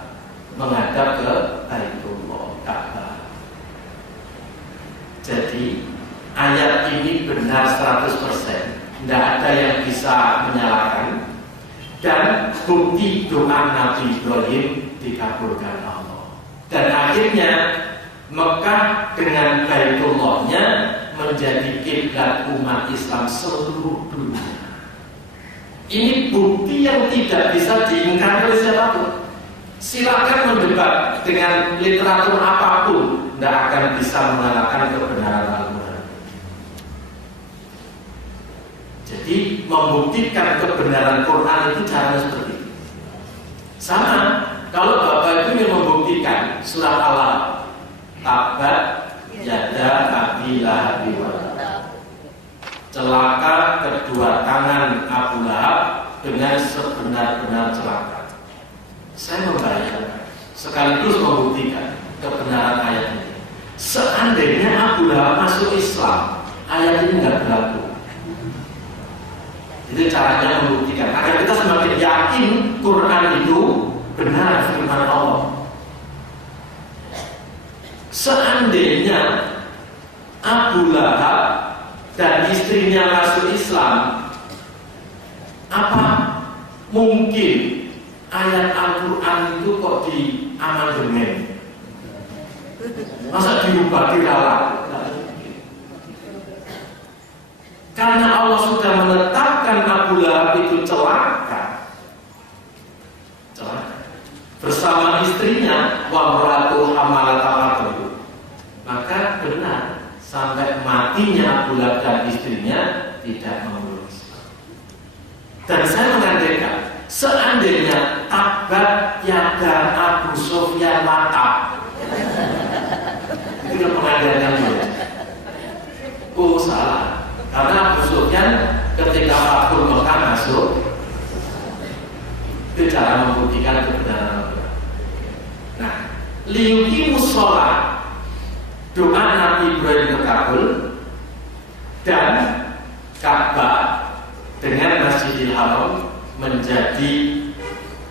menghadap ke Baitullah, Ka'bah. Jadi ayat ini benar 100%, tidak ada yang bisa menyalahkan. Dan bukti doa Nabi Ibrahim dikabulkan Allah. Dan akhirnya Mekah dengan Baitullahnya menjadi kiblat umat Islam seluruh dunia. Ini bukti yang tidak bisa diingkari oleh siapapun. Silakan mendebat dengan literatur apapun, tidak akan bisa mengalahkan kebenaran Al-Quran. Jadi membuktikan kebenaran Quran itu caranya seperti itu. Sama, kalau Bapak Ibu yang membuktikan surat Al-Alaq, tabat yada Abi Lahab wa tab, celaka kedua tangan Abu Lahab dengan sebenar-benar celaka. Saya membayangkan sekaligus membuktikan kebenaran ayat ini. Seandainya Abu Lahab masuk Islam, ayat ini nggak berlaku. Itu caranya membuktikan agar kita semakin yakin Quran itu benar firman Allah. Seandainya Abu Lahab dan istrinya masuk Islam, apa mungkin ayat Al-Quran itu kok diamandemen? Masa dirubah, diralat? Karena Allah sudah menetapkan Abu Lahab itu celaka bersama istrinya, wa imra'atuhu hamalatal hatab. Maka benar sampai matinya Abu Lahab dan istrinya tidak memeluk Islam. Dan saya mengandaikan seandainya tabat yada Abu Sufyan mata, itu pengandaian dia. Oh salah. Karena Abu Sufyan ketika Fathul Mekah masuk, itu cara membuktikan kebenaran Al-Quran. Nah, liyuqimus shalah, doa Nabi menjadi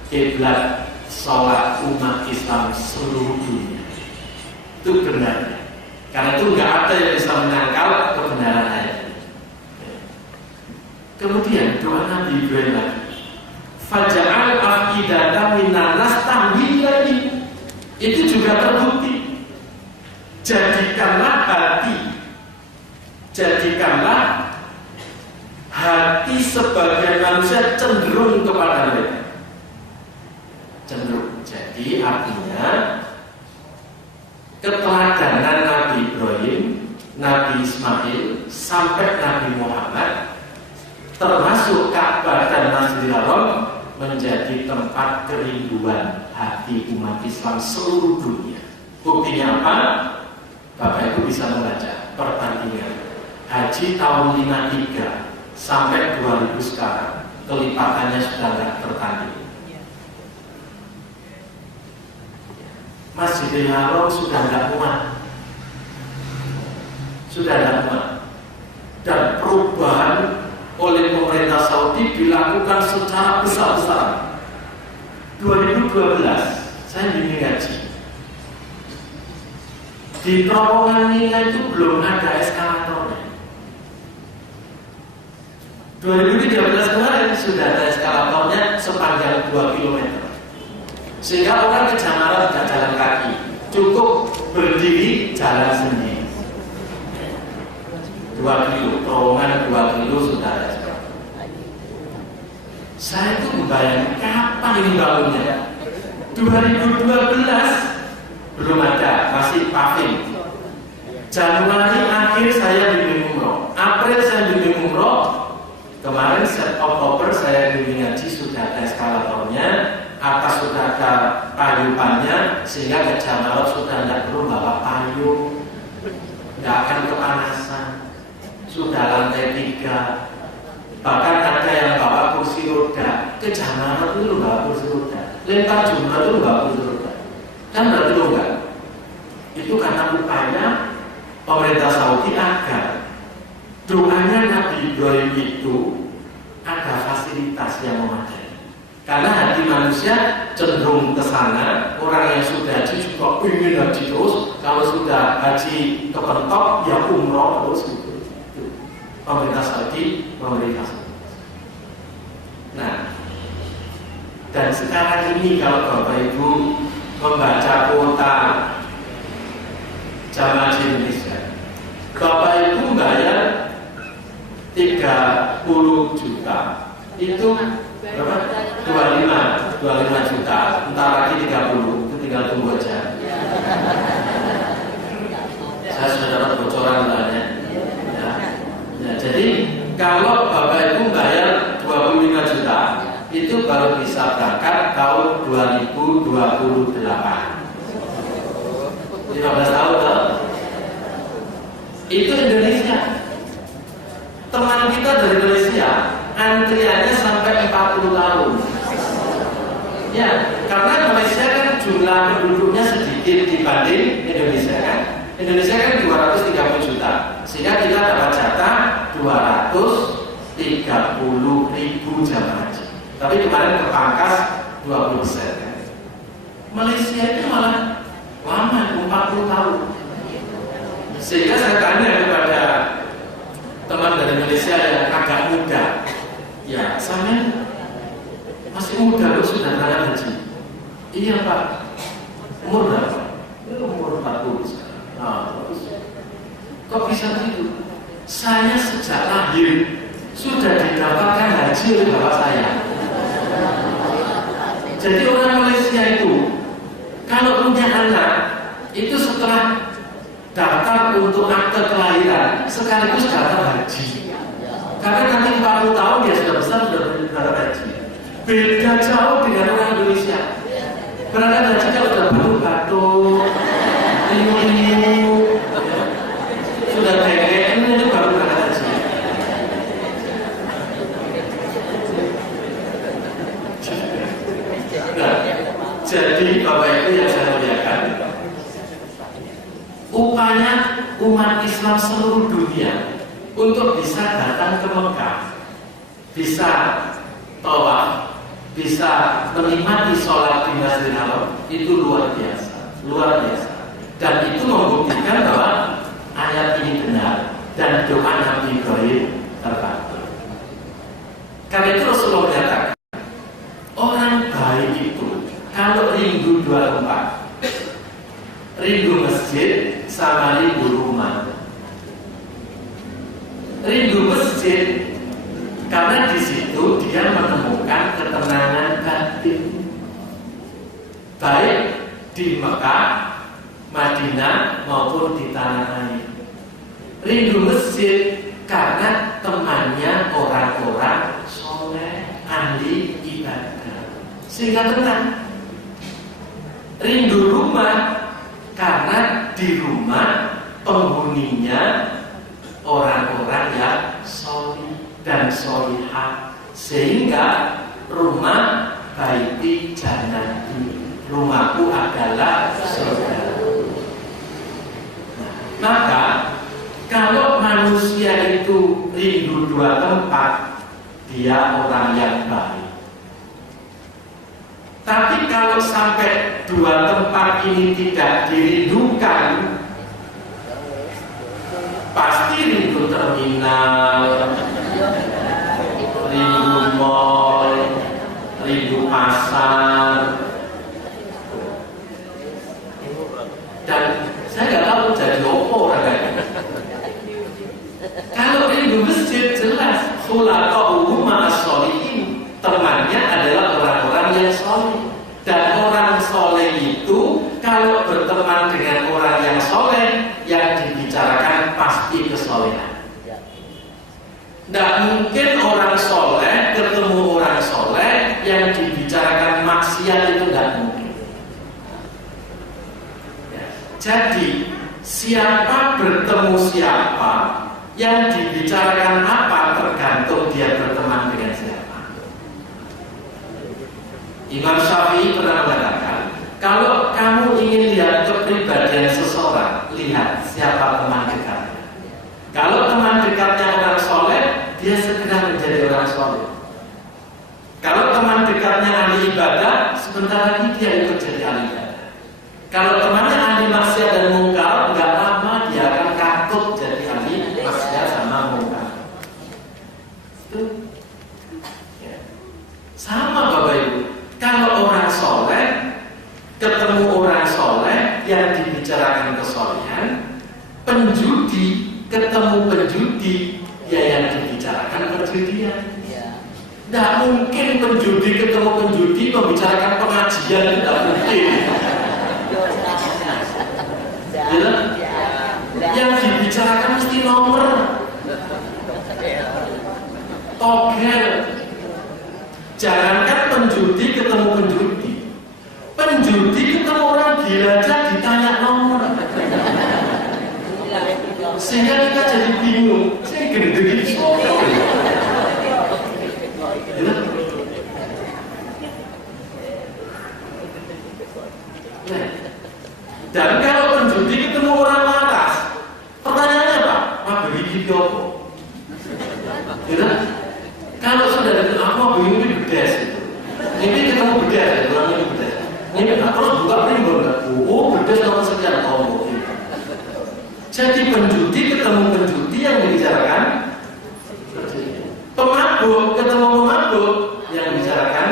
kiblat sholat umat Islam seluruh dunia. Itu benar. Karena itu nggak ada yang bisa menangkal kebenaran ayat. Kemudian doa Nabi Ibrahim lagi, faja'al afidatan minan nas tahwi lagi. Itu juga terbukti. Jadikanlah hati sebagai manusia cenderung kepada mereka. Cenderung. Jadi artinya keteladanan Nabi Ibrahim, Nabi Ismail sampai Nabi Muhammad, termasuk Ka'bah dan Masjidil Haram, menjadi tempat kerinduan hati umat Islam seluruh dunia. Buktinya apa? Bapak Ibu bisa membaca perbandingan haji tahun 53 sampai 2000 sekarang, kelipatannya sudah tidak tertanding. Masjidil Haram sudah tidak muat, dan perubahan oleh pemerintah Saudi dilakukan secara besar-besaran. 2012 saya bimbing ngaji di terowongan Mina itu belum ada eskalatornya. 2013 kemarin sudah ada eskalatornya sepanjang 2 km, sehingga orang ke Jamarat tidak jalan kaki, cukup berdiri jalan sendiri. 2 kilo, terowongan 2 kilo sudah ada. Saya itu membayangkan kapan ini bangunnya. 2012 belum ada, masih paving. Januari akhir saya bimbing umroh, April saya bimbing umroh. Kemarin Oktober saya bimbing ngaji sudah ada eskalatornya, atas sudah ada payungannya, sehingga ke Jamarat sudah tidak perlu bawa payung, tidak akan kepanasan. Sudah lantai 3, bahkan ada yang bawa kursi roda. Ke Jamarat itu bawa kursi roda, lempar jumlah itu bawa kursi roda. Kan berarti enggak? Itu karena upaya pemerintah Saudi agar doanya Nabi Ibrahim itu ada fasilitas yang memadai. Karena hati manusia cenderung ke sana. Orang yang sudah haji juga ingin haji terus. Kalau sudah haji kepentok, ya umroh terus gitu. Pemerintah Saudi memberikan. Nah, dan sekarang ini kalau Bapak Ibu membaca kuota jamaah di Indonesia, Bapak Ibu bayar 30 juta, itu berapa? 25 juta, entar lagi 30, itu tinggal tunggu aja. Saya sudah dapat bocoran banyak. Ya, jadi kalau Bapak Ibu bayar 25 juta, itu baru bisa berangkat tahun 2028. 15 tahun loh. Itu Indonesia. Teman kita dari Malaysia antriannya sampai 40 tahun. Ya, karena Malaysia kan jumlah penduduknya sedikit dibanding Indonesia kan. Indonesia kan 230 juta, sehingga kita dapat jatah 230.000 jamaah haji. Tapi kemarin kepangkas 20% kan. Malaysia itu malah lama, 40 tahun. Sehingga saya tanya kepada teman dari Malaysia yang agak muda, ya saya masih muda loh, sudah berangkat haji. Iya Pak, umur berapa? Umur 40 sekarang. Nah, kok bisa begitu? Saya sejak lahir sudah didapatkan haji oleh bapak saya. Jadi orang Malaysia itu kalau punya anak itu setelah daftar untuk akte kelahiran sekaligus daftar haji. Karena nanti 40 tahun dia sudah besar, sudah berangkat haji. Beda jauh dengan orang Indonesia. Berangkat haji kalau sudah batuk-batuk, liu-liu, sudah bengek, itu baru berangkat haji. Nah, jadi Bapak Ibu yang saya muliakan, upaya umat Islam seluruh dunia untuk bisa datang ke Mekah, bisa tawaf, bisa menikmati sholat di Masjidil Haram, itu luar biasa, luar biasa. Dan itu membuktikan bahwa ayat ini benar dan doa Nabi Ibrahim terkabul. Karena itu Rasulullah katakan, orang baik itu kalau rindu dua tempat, rindu masjid sama rindu rumah. Rindu masjid karena di situ dia menemukan ketenangan batin, baik di Mekah, Madinah maupun di tanah air. Rindu masjid karena temannya orang-orang soleh, ahli ibadah, sehingga tenang. Rindu rumah karena di rumah penghuninya orang-orang yang soleh dan solihah, sehingga rumah baiti jannati, rumahku adalah surga. Maka kalau manusia itu rindu dua tempat, dia orang yang baik. Tapi kalau sampai dua tempat ini tidak dirindukan, pasti rindu terminal, rindu mall, rindu pasar. Dan saya nggak tahu jadi opo orangnya. Kalau rindu masjid jelas khulaqa'uhu ma'as sholihin, temannya adalah orang-orang yang soleh. Dan orang soleh itu kalau berteman dengan orang yang soleh, yang dibicarakan pasti kesolehan. Tidak mungkin orang soleh ketemu orang soleh yang dibicarakan maksiat, itu tidak mungkin. Jadi siapa bertemu siapa, yang dibicarakan apa tergantung dia berteman dengan siapa. Imam Syafi'i pernah mengatakan, kalau kamu ingin lihat kepribadian seseorang, lihat siapa teman dekatnya. Kalau teman dekatnya orang soleh, dia segera menjadi orang soleh. Kalau teman dekatnya ahli ibadah, sebentar lagi dia ikut jadi ahli ibadah. Kalau temannya ahli maksiat dan mungkar, nggak lama dia akan katut jadi ahli maksiat sama mungkar. Itu ya. Sama Bapak Ibu. Kalau orang soleh ketemu orang soleh yang dibicarakan kesolehan, penjudi ketemu penjudi ya yang dibicarakan perjudian. Tidak mungkin penjudi ketemu penjudi membicarakan pengajian, tidak mungkin. Yang dibicarakan mesti nomor, togel. Jangankan penjudi ketemu penjudi, penjudi ketemu orang gila aja ditanya nomor, sehingga kita jadi bingung. Saya gede-gede dan kalau penjudi ketemu orang waras, pertanyaannya apa? Apa begini kok? Kalau sudah datang, aku begini bedes. Ini ketemu bedes, orang ini bedes. Ini terus buka primbon, oh bedes nomor sekian, oh. Jadi penjudi ketemu penjudi yang dibicarakan, pemabuk ketemu pemabuk yang dibicarakan,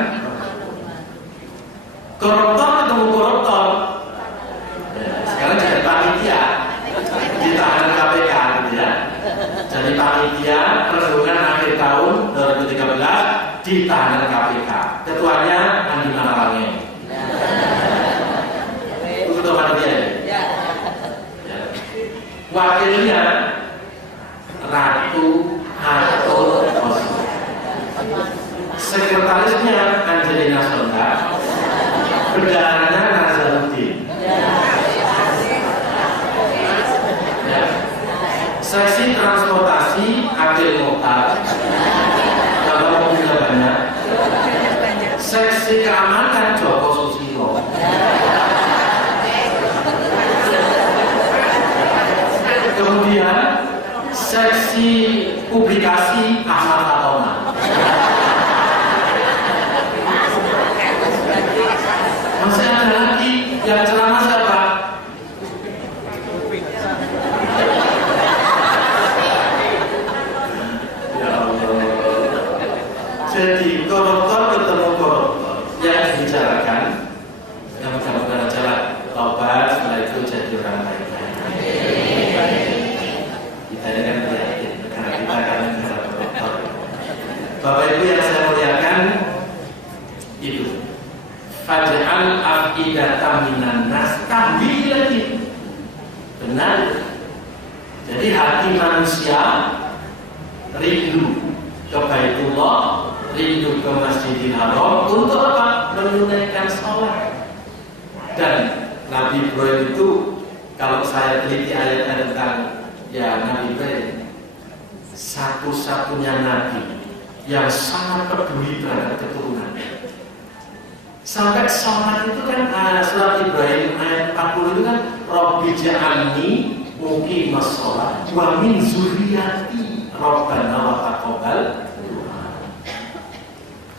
koruptor ketemu koruptor. Sekarang jadi panitia, ditahan KPK gitu ya. Jadi panitia perhubungan akhir tahun 2013 ditahan KPK. Ketuanya Andi Manawange. Itu ketua panitia ya. Wakilnya Ratu Atul Qasmi. Sekretarisnya Angelina Sondakh. Bendaharanya Nazaruddin. Seksi transportasi Akil Mokhtar. Kalau mobilnya banyak. Seksi keamanan Joko Susilo. Kemudian seksi publikasi Ahmad Fatona. minan nas tahwi lagi. Benar. Jadi hati manusia rindu ke Baitullah, rindu ke Masjidil Haram untuk apa? Menunaikan sholat. Dan Nabi Ibrahim itu, kalau saya teliti ayat-ayat tentang Nabi Ibrahim, satu-satunya Nabi yang sangat peduli terhadap keturunan. Sampai sholat itu kan surat Ibrahim ayat 40 itu kan Rabbi ja'alni muqimas sholat wa min zurriyati Rabbana wa taqabbal.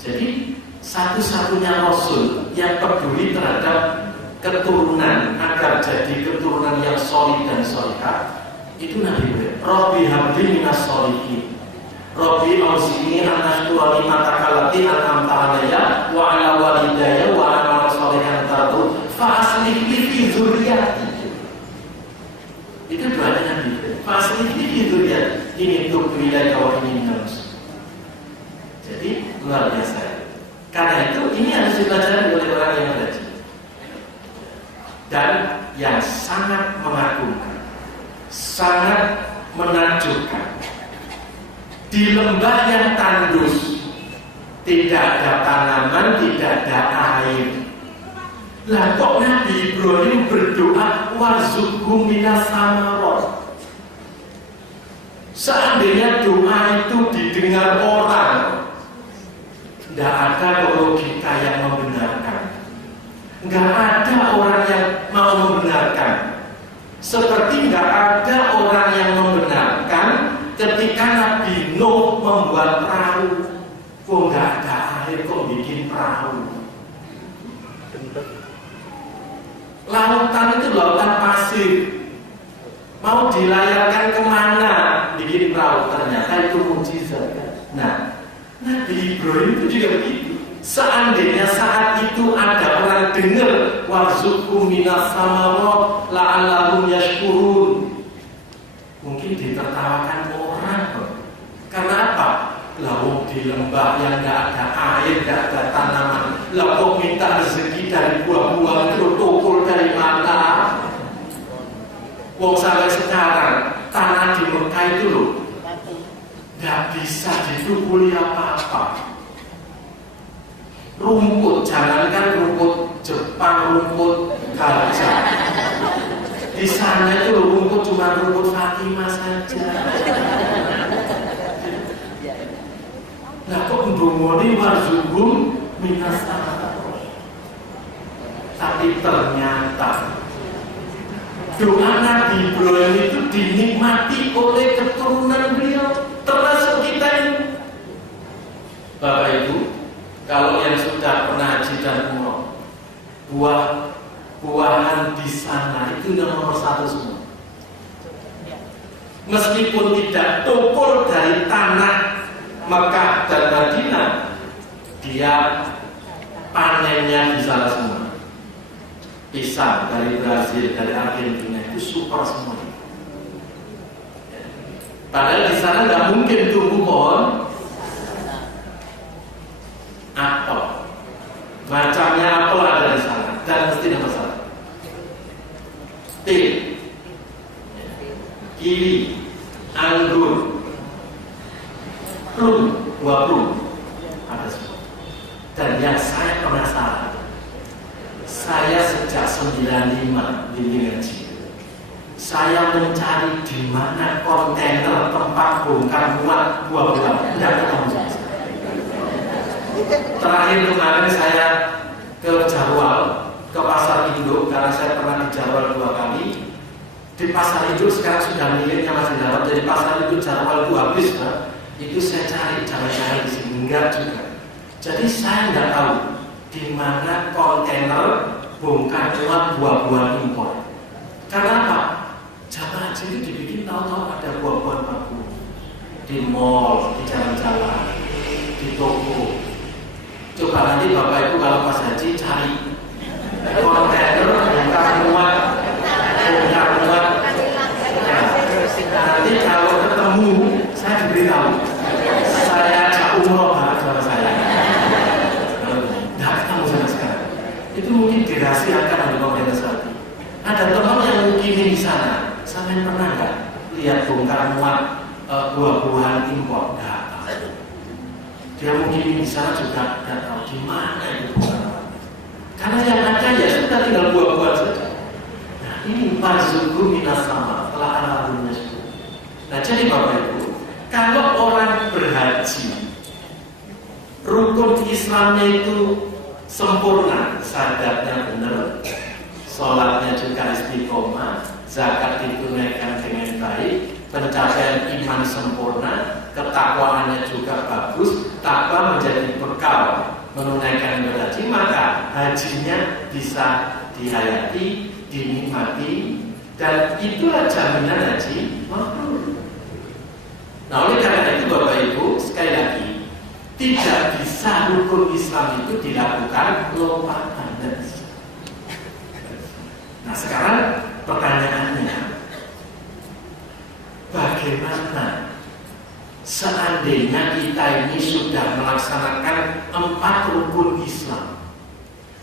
Jadi satu-satunya Rasul yang peduli terhadap keturunan agar jadi keturunan yang solid dan solihah itu Nabi Ibrahim. Rabbi habli minas solihin, Rabbi auzi'ni an ashkura ni'mataka allati an'amta 'alayya wa 'ala walidayya wa a'mal sholihan tardu fa aslih li fi dzurriyyati. Itu doanya Nabi Ibrahim. Fa aslih li fi dzurriyyati. Ini untuk wilayah wa ini minus. Jadi luar biasa. Karena itu ini harus dipelajari oleh orang yang belajar. Dan yang sangat mengagumkan, sangat menakjubkan, di lembah yang tandus, tidak ada tanaman, tidak ada air. Lah kok Nabi Ibrahim berdoa warzuqhum minas samarot. Seandainya doa itu didengar orang, tidak ada logika yang membenarkan, nggak ada orang yang mau membenarkan. Seperti nggak ada orang yang membenarkan ketika Nabi Nuh membuat perahu. Kok nggak ada air, kok bikin perahu? Lautan itu lautan pasir, mau dilayarkan kemana bikin perahu? Ternyata itu mukjizat. Nah, Nabi Ibrahim itu juga begitu. Seandainya saat itu ada orang dengar warzuqhum minas samarot la'allahum yashkurun, mungkin ditertawakan orang. Karena apa? Lalu di lembah yang tidak ada air, tidak ada tanaman, lalu minta rezeki dari buah-buahan itu tukul dari mana? Wong sampai sekarang tanah di Mekah itu loh tidak bisa ditukuli apa-apa. Rumput, jangankan rumput Jepang, rumput gajah. Di sana itu rumput cuma rumput Fatimah saja. Nah kok ndongoni warzuqhum minas samarot. Tapi ternyata doa Nabi Ibrahim itu dinikmati oleh keturunan beliau, termasuk kita ini. Bapak Ibu, kalau yang sudah pernah haji dan umroh, buah-buahan di sana itu nomor satu semua. Meskipun tidak tukul dari tanah Mekah dan Madinah, dia panennya di sana semua. Pisang dari Brazil, dari Argentina itu super semua. Padahal di sana nggak mungkin tumbuh pohon apel. Macamnya apel ada di sana dan mesti ada masalah. Pil, kiwi, anggur, plum, buah plum ada semua. Dan yang saya penasaran, saya sejak 95 di Ngaji, saya mencari di mana kontainer tempat bongkar muat buah-buahan, tidak ketemu sama saya. Terakhir kemarin saya ke Jarwal, ke pasar induk, karena saya pernah di Jarwal 2 kali. Di pasar induk sekarang sudah miliknya masih dapat. Jadi pasar induk Jarwal itu habis, kan? Itu saya cari cara-cara di sini, enggak juga. Jadi saya nggak tahu di mana kontainer bongkar muat buah-buahan impor. Karena apa? Jamaah haji itu dibikin tahu-tahu ada buah-buahan bagus di mall, di jalan-jalan, di toko. Coba nanti Bapak Ibu kalau pas haji cari kontainer bongkar muat. Nanti kalau ketemu saya diberitahu, saya ajak umroh bareng sama saya. Tidak ketemu sama sekali. Itu mungkin dirahasiakan oleh pemerintah Saudi. Ada teman yang mungkin di sana, sampai pernah nggak lihat bongkar muat buah-buahan impor? Nggak. Dia mungkin di sana juga nggak tahu di mana itu bongkar. Karena yang ada ya sudah tinggal buah-buahan saja. Nah ini marzuqu minas sama telah alamnya. Nah jadi Bapak Ibu, kalau orang berhaji, rukun Islamnya itu sempurna, syahadatnya benar, sholatnya juga istiqomah, zakat ditunaikan dengan baik, pencapaian iman sempurna, ketakwaannya juga bagus, takwa menjadi bekal menunaikan ibadah haji, maka hajinya bisa dihayati, dinikmati, dan itulah jaminan haji mabrur. Nah oleh karena itu Bapak Ibu, sekali lagi, tidak bisa rukun Islam itu dilakukan lompatan. Nah sekarang pertanyaannya, bagaimana seandainya kita ini sudah melaksanakan 4 rukun Islam,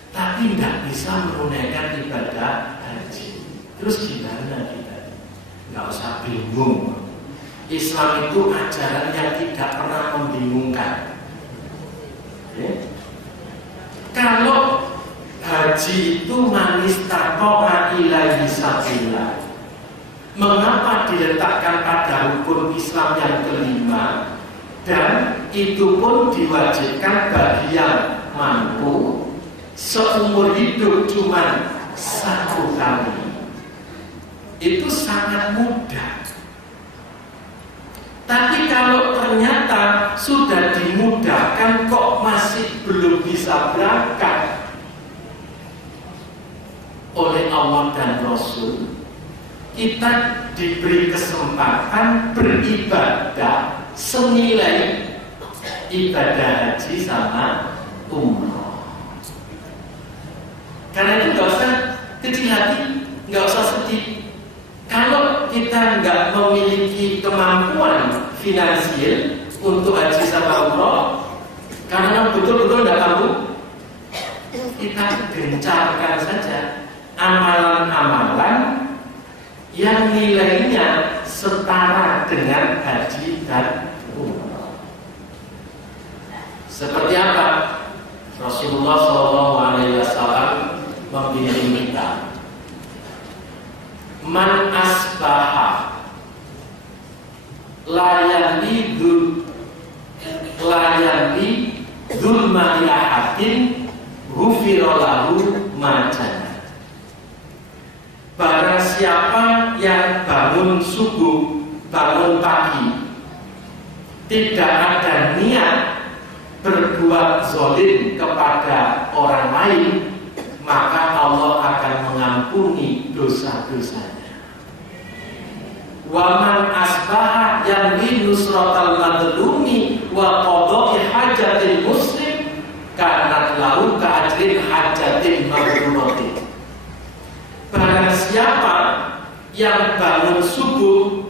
tapi tidak bisa menunaikan ibadah haji? Terus gimana kita? Nggak usah bingung. Islam itu ajaran yang tidak pernah membingungkan. Kalau haji itu manis taqwa ilaihi sabila, mengapa diletakkan pada rukun Islam yang kelima, dan itu pun diwajibkan bagi yang mampu seumur hidup cuma 1 kali? Itu sangat mudah. Tapi kalau ternyata sudah dimudahkan kok masih belum bisa berangkat oleh Allah dan Rasul, kita diberi kesempatan beribadah senilai ibadah haji sama umroh. Karena itu nggak usah kecil hati, nggak usah sedih. Kalau kita nggak memiliki kemampuan finansial untuk haji sama umroh, karena betul-betul nggak mampu, kita gencarkan saja amalan-amalan yang nilainya setara dengan haji dan umroh. Seperti apa? Rasulullah SAW membimbing kita. Man asbaha layani dzulma yahatin ghufiralahu majana. Barang siapa yang bangun subuh, bangun pagi, tidak ada niat berbuat zalim kepada orang lain, maka Allah akan mengampuni dosa-dosanya. Wa man asbaha yanwi nusratal madlumi wa qada'i hajatil muslim kanat lahu ka'ajrin hajatin mabruratin. Barang siapa yang bangun subuh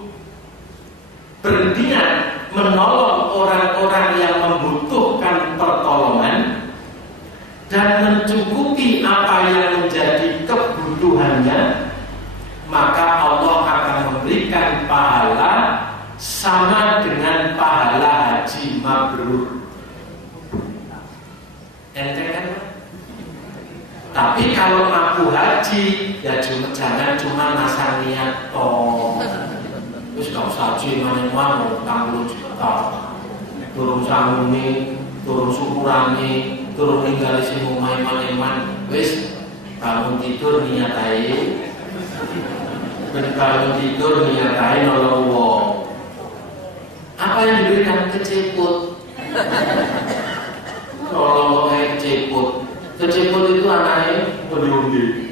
berniat menolong orang-orang yang membutuhkan pertolongan dan mencukupi apa yang menjadi kebutuhannya, maka Allah akan memberikan pahala sama dengan pahala haji mabrur. Enteng kan? Tapi kalau mampu haji, ya jangan cuma masang niat terus gak usah haji mana-mana 60 juta, turun sanguni, turun syukurani, turun ninggali sing omahe maneman, wis bangun tidur niat ae. Bangun tidur niat ae nolong wong. Apa yang diberikan? Keceput. Nolong wong keceput. Keceput itu anaknya undi-undi.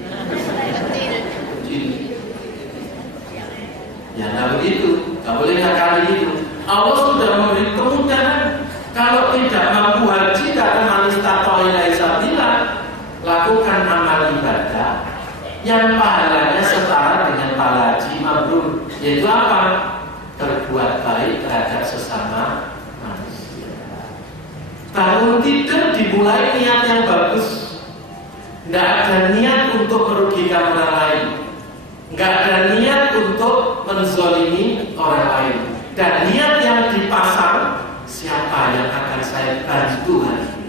Ya nggak begitu, nggak boleh ngakali gitu. Allah sudah memberi kemudahan. Kalau tidak mampu haji, tidak ada manis taqwa ilaihi sabila, lakukan amal ibadah yang pahalanya setara dengan pahala haji mabrur. Yaitu apa? Berbuat baik terhadap sesama manusia. Bangun tidur dimulai niat yang bagus. nggak ada niat untuk merugikan orang lain, nggak ada niat untuk menzolimi orang lain, dan niat yang dipasang siapa yang akan saya bantu hari ini.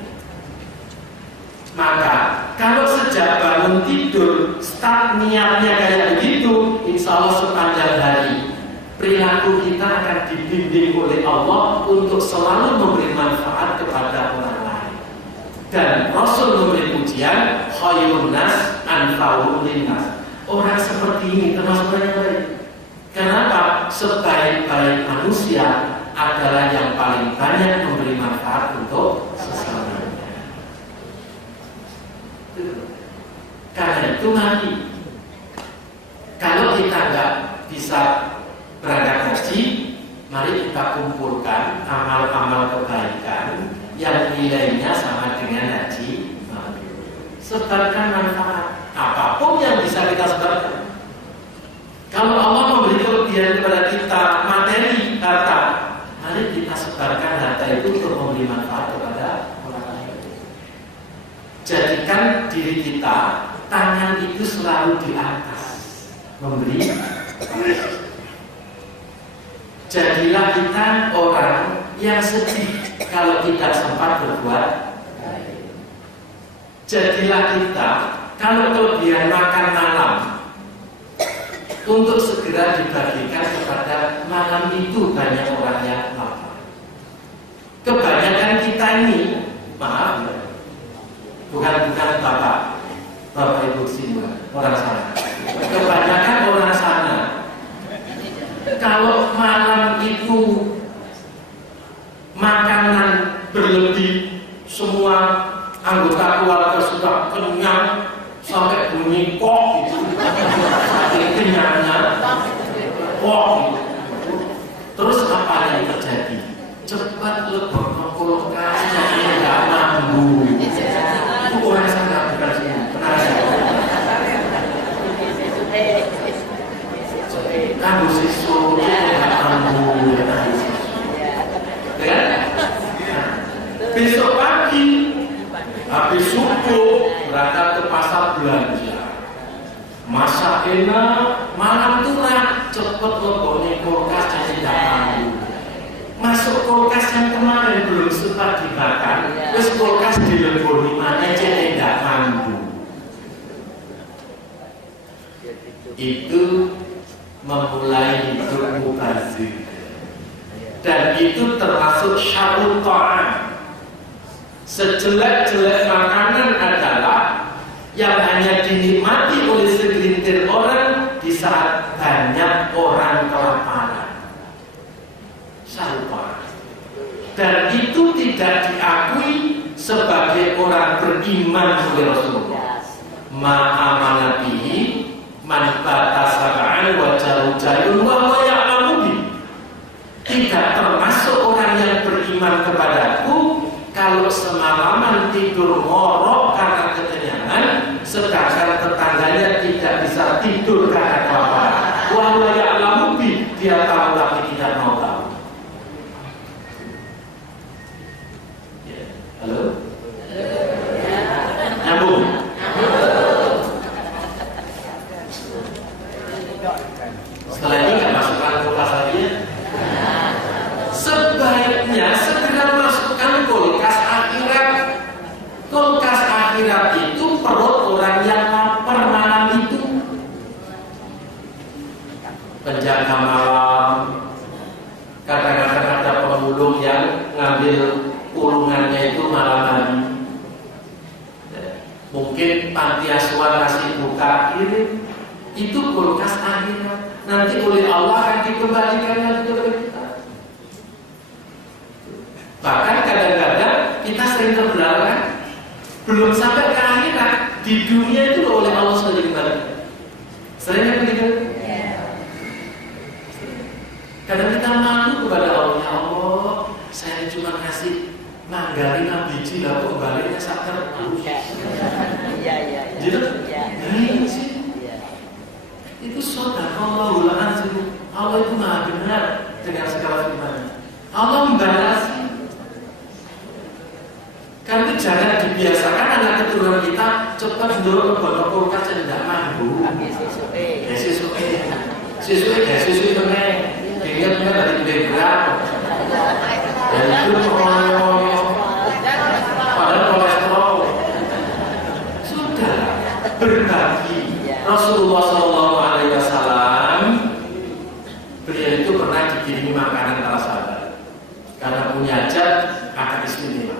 Maka kalau sejak bangun tidur start niatnya kayak begitu, insya Allah sepanjang hari perilaku kita akan dibimbing oleh Allah untuk selalu memberi manfaat kepada orang lain. Dan Rasul memberi pujian, khairun nas anfa'uhum linnas. Orang seperti ini termasuk orang yang baik. Kenapa? Sebaik-baik manusia adalah yang paling banyak memberi manfaat untuk sesamanya. Karena itu mari, kalau kita nggak bisa berangkat haji, mari kita kumpulkan amal-amal kebaikan yang nilainya sama dengan haji. Sebarkan manfaat apapun yang bisa kita sebarkan. Kalau Allah memberi kelebihan kepada kita materi, harta, mari kita sebarkan harta itu untuk memberi manfaat kepada orang lain. Jadikan diri kita, tangan itu selalu di atas memberi. Jadilah kita orang yang sedih kalau tidak sempat berbuat baik. Jadilah kita kalau kelebihan makan malam untuk segera dibagikan kepada malam itu banyak orang yang lapar. Kebanyakan kita ini, maaf ya, bukan bapak ibu sini, orang sana. Kebanyakan orang sana kalau malam itu makanan berlebih, semua anggota keluarga sudah kenyang sampai bunyi kok gitu, saking kenyangnya kok gitu. Terus apa yang terjadi? Cepat lebok kulkas yang tidak mampu. Itu orang sana bukan sini, benar ya? Kamu sisu tidak mampu, ya? Besok pagi habis subuh berangkat ke pasar belanja, masak enak, malam turah cepet leboknya kulkas yang tidak mampu. Masuk kulkas yang kemarin belum sempat dibakar, terus kulkas dileboni mana jadi tidak mampu. Itu memulai hidup mubazir, dan itu termasuk syarut ta'am. Sejelek-jelek makanan adalah yang hanya dinikmati oleh segelintir orang di saat banyak orang kelaparan. Syarut. Dan itu tidak diakui sebagai orang beriman oleh Rasulullah. Ma'amana bihi man batasaba'an wa jarujayun wa ya'lamubi. Tidak termasuk orang yang beriman kepadaku kalau semalaman tidur ngorok karena kekenyangan, sedangkan tetangganya tidak bisa tidur karena kelaparan. Wa ya'lamubi, dia tahu tapi tidak mau tahu. Ya. Halo? Nyambung? Setelah ini nggak masukkan kulkas lagi ya? Sebaiknya segera masukkan kulkas akhirat. Kulkas akhirat itu perut orang yang lapar malam itu. Penjaga malam, kadang-kadang ada pemulung yang ngambil pulungannya itu malam hari. Mungkin panti asuhan kasih buka kirim, itu kulkas akhirat. Nanti oleh Allah akan dikembalikan lagi kepada kita. Bahkan kadang-kadang kita sering terbelakang, belum sampai ke akhirat, di dunia itu oleh Allah sudah dikembalikan. Sering kan begitu? Kadang kita malu kepada Allah, ya Allah, saya cuma kasih manggalina biji lah kok baliknya sakit. Gitu? Ini sih. Itu sadaqallahul azim. Allah itu maha benar dengan segala firman. Allah membalas. Kan jangan dibiasakan anak keturunan kita cepat dulu bawa kulkas yang tidak mampu. Siswe tenang, ingatnya dari berat. Dan itu padahal kolesterol sudah berbagi. Rasulullah SAW beliau itu pernah dikirimi makanan para sahabat karena punya hajat akan istimewa.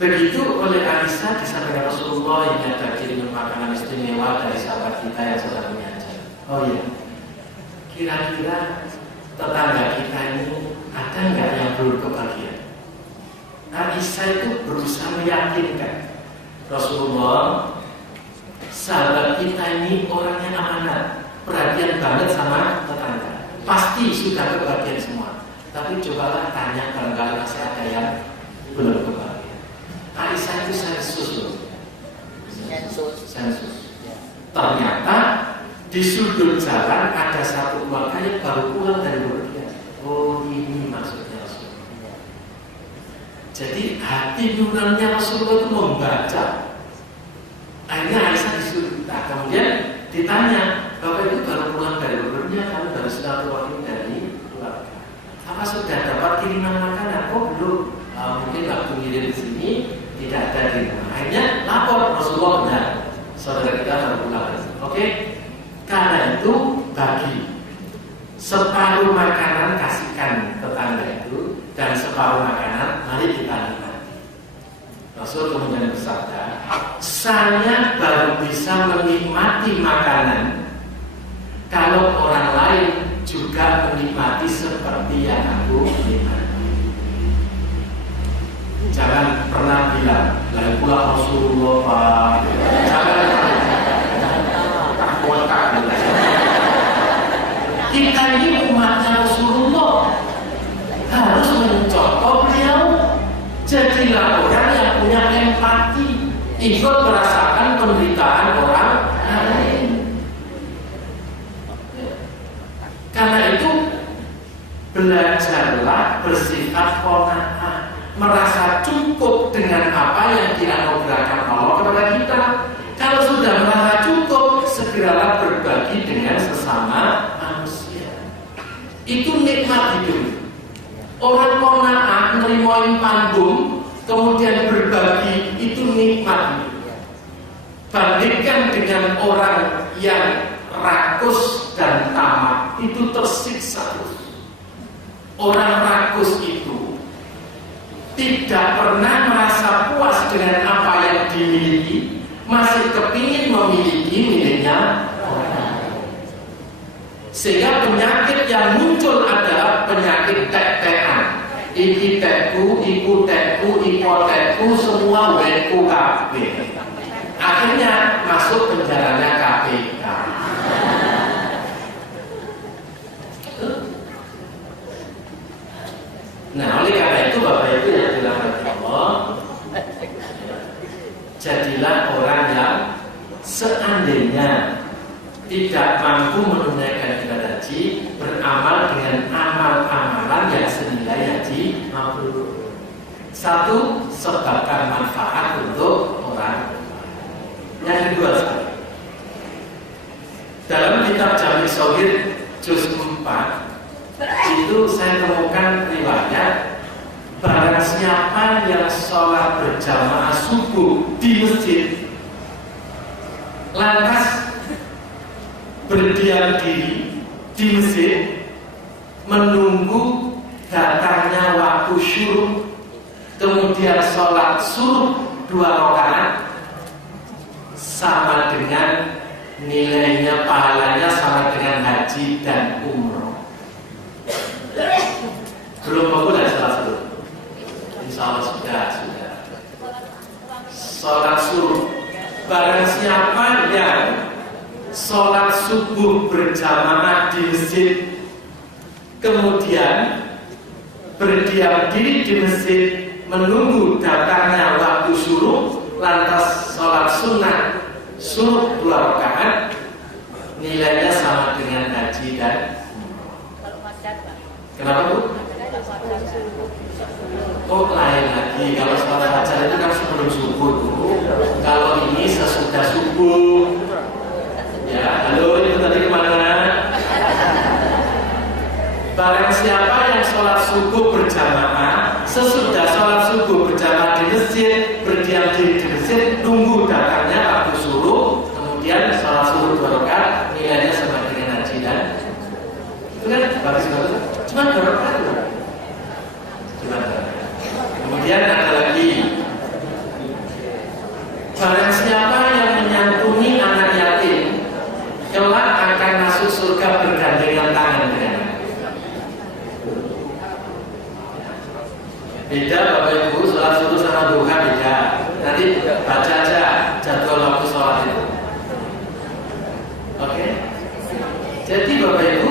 Begitu oleh Aisyah disampaikan Rasulullah, ini ada kiriman makanan istimewa dari sahabat kita yang sedang punya hajat. Oh iya, kira-kira tetangga kita ini ada nggak yang belum kebagian? Aisyah itu berusaha meyakinkan Rasulullah, sahabat kita ini orangnya amanat, perhatian banget sama tetangga, pasti sudah kebagian semua. Tapi cobalah tanya barangkali masih ada yang belum kebagian. Aisyah itu sensus. Ternyata di sudut jalan ada satu keluarga yang baru pulang dari bepergian. Oh, ini maksudnya Rasulullah. Jadi hati nuraninya Rasulullah itu membaca. Akhirnya Aisyah disuruh. Nah, kemudian ditanya, Bapak itu baru pulang dari bepergian, kamu baru silaturahmi dari keluarga. Apa sudah dapat kiriman makanan? Oh belum. Mungkin waktu ngirim di sini tidak ada di rumah. Akhirnya lapor Rasulullah, benar, saudara kita baru pulang. Oke? Karena itu bagi separuh makanan kasihkan tetangga itu, dan separuh makanan mari kita nikmati. Rasul kemudian bersabda, saya baru bisa menikmati makanan kalau orang lain juga menikmati seperti yang aku nikmati. Jangan pernah bilang, lain pula Rasulullah Pak. Jangan tak. Kita ini umatnya Rasulullah, harus mencontoh beliau. Jadilah orang yang punya empati, ikut merasakan penderitaan orang lain. Karena itu belajarlah bersifat qanaah, merasa cukup dengan apa yang dianugerahkan Allah kepada kita. Kalau sudah merasa cukup, segeralah berbagi dengan sesama manusia. Itu nikmat hidup. Orang qanaah nerimain panggung, kemudian berbagi, itu nikmat hidup. Bandingkan dengan orang yang rakus dan tamak, itu tersiksa terus. Orang rakus itu tidak pernah merasa puas dengan apa yang dimiliki, masih kepingin memiliki miliknya orang. Sehingga penyakit yang muncul adalah penyakit tek-tekan. Iki tekku, iku tekku, iko tekku, semua weku kabeh. Akhirnya masuk penjaranya KPK. Nah, oleh karena itu Bapak Ibu yang dirahmati Allah, jadilah orang yang seandainya tidak mampu menunaikan ibadah haji, beramal dengan amal-amalan yang senilai haji mabrur. Satu, sebabkan manfaat untuk orang. Yang kedua, dalam kitab Jami' Shaghir juz 4 itu saya temukan riwayat, barang siapa yang sholat berjamaah subuh di masjid, lantas berdiam diri di masjid menunggu datangnya waktu syuruk, kemudian sholat suruh 2 rakaat, sama dengan nilainya, pahalanya sama dengan haji dan umroh. Belum mampu dan sholat suruh, insya Allah sudah. Sholat suruh, barang siapa yang sholat subuh berjamaah di masjid, kemudian berdiam diri di masjid menunggu datangnya waktu suruh, lantas sholat sunnah suruh 2 rakaat, nilainya sama dengan haji dan umroh. Kenapa Bu? Oh lain lagi, kalau sholat fajar itu kan sebelum subuh dulu. Kalau ini sesudah subuh. Ya, halo, itu tadi kemana? Barang siapa yang sholat subuh berjamaah, sesudah sholat subuh berjamaah di masjid, berdiam diri di masjid, tunggu datangnya waktu subuh, kemudian sholat subuh 2 rakaat, nilainya sama dengan haji dan itu kan bagus-bagus, cuma 2 rakaat. Kemudian ada lagi, barang siapa yang menyantuni anak yatim, kelak akan masuk surga bergandengan tangan dengannya. Beda Bapak Ibu, sholat subuh sama duha beda. Nanti baca aja jadwal waktu sholat itu. Oke? Jadi Bapak Ibu,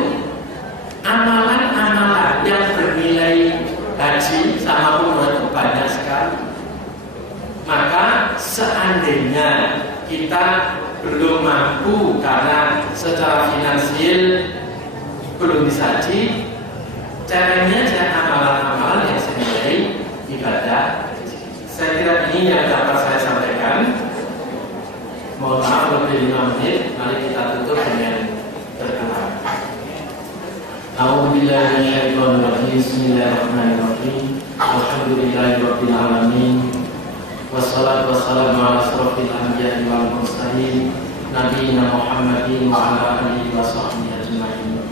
amalan-amalan yang bernilai haji sama umroh itu banyak sekali. Maka seandainya kita belum mampu karena secara finansial belum bisa haji, caranya aja amalan-amalan yang senilai ibadah. Saya kira ini yang dapat saya sampaikan. Mohon maaf lebih 5 menit. Mari kita tutup dengan berdoa. A'udzubillahi minasyaitonir rajim. Bismillahirrahmanirrahim. Alhamdulillahirabbil alamin. Wassalatu wassalamu ala asyrofil anbiya'i wal mursalin nabiyina Muhammadin wa ala alihi wa sahbihi ajma'in.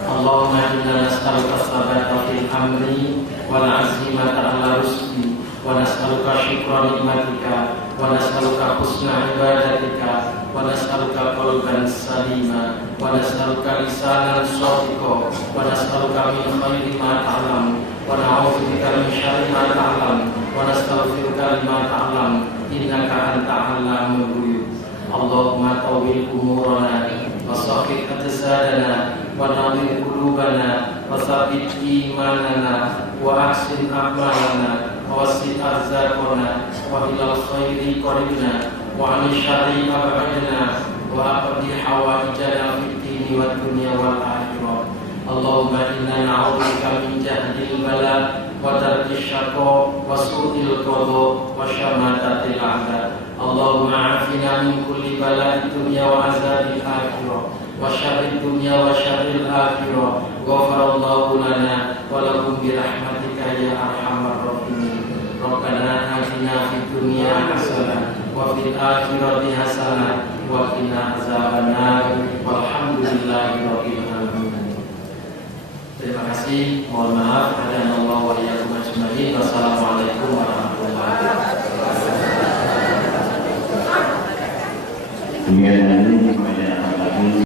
Allahumma inna nas'aluka as-sabata fil amri wal 'azimata 'ala rusdi wa nas'aluka syukra nikmatika wa nas'aluka husna ibadatika wa nas'aluka qalban salima wa nas'aluka lisanan shadiqa wa nas'aluka min khairi ma ta'lam wa na'udzubika min syarri ma ta'lam wa nastaghfiruka lima ta'lam innaka anta 'allamul ghuyub. Allahumma tawwil umurana wa sahih ajsadana wa nawwir qulubana wa tsabbit imanana wa ahsin a'malana wa wasi' arzaqana wa ilal khairi qaribna wa 'anil syarri ab'adna wa aqdi hawaijana fid dini wad dunya wal akhirah. Allahumma inna na'udzubika min jahdil bala wa darkis syaqa wa su'il qada wa syamatatil a'da. Allahumma afina min kulli bala'id dunya wa azabil akhirah wa syarrid dunya wa syarril akhirah. Ghafarallahu lana wa lakum bi rahmatika ya arhamar rahimin. Rabbana atina fid dunya hasanah wa fil akhirati hasanah wa qina azabannar. Walhamdulillahi rabbil alamin. Terima kasih. Mohon maaf. Hadanallahu wa iyyakum ajma'in. Wassalamualaikum warahmatullahi wabarakatuh.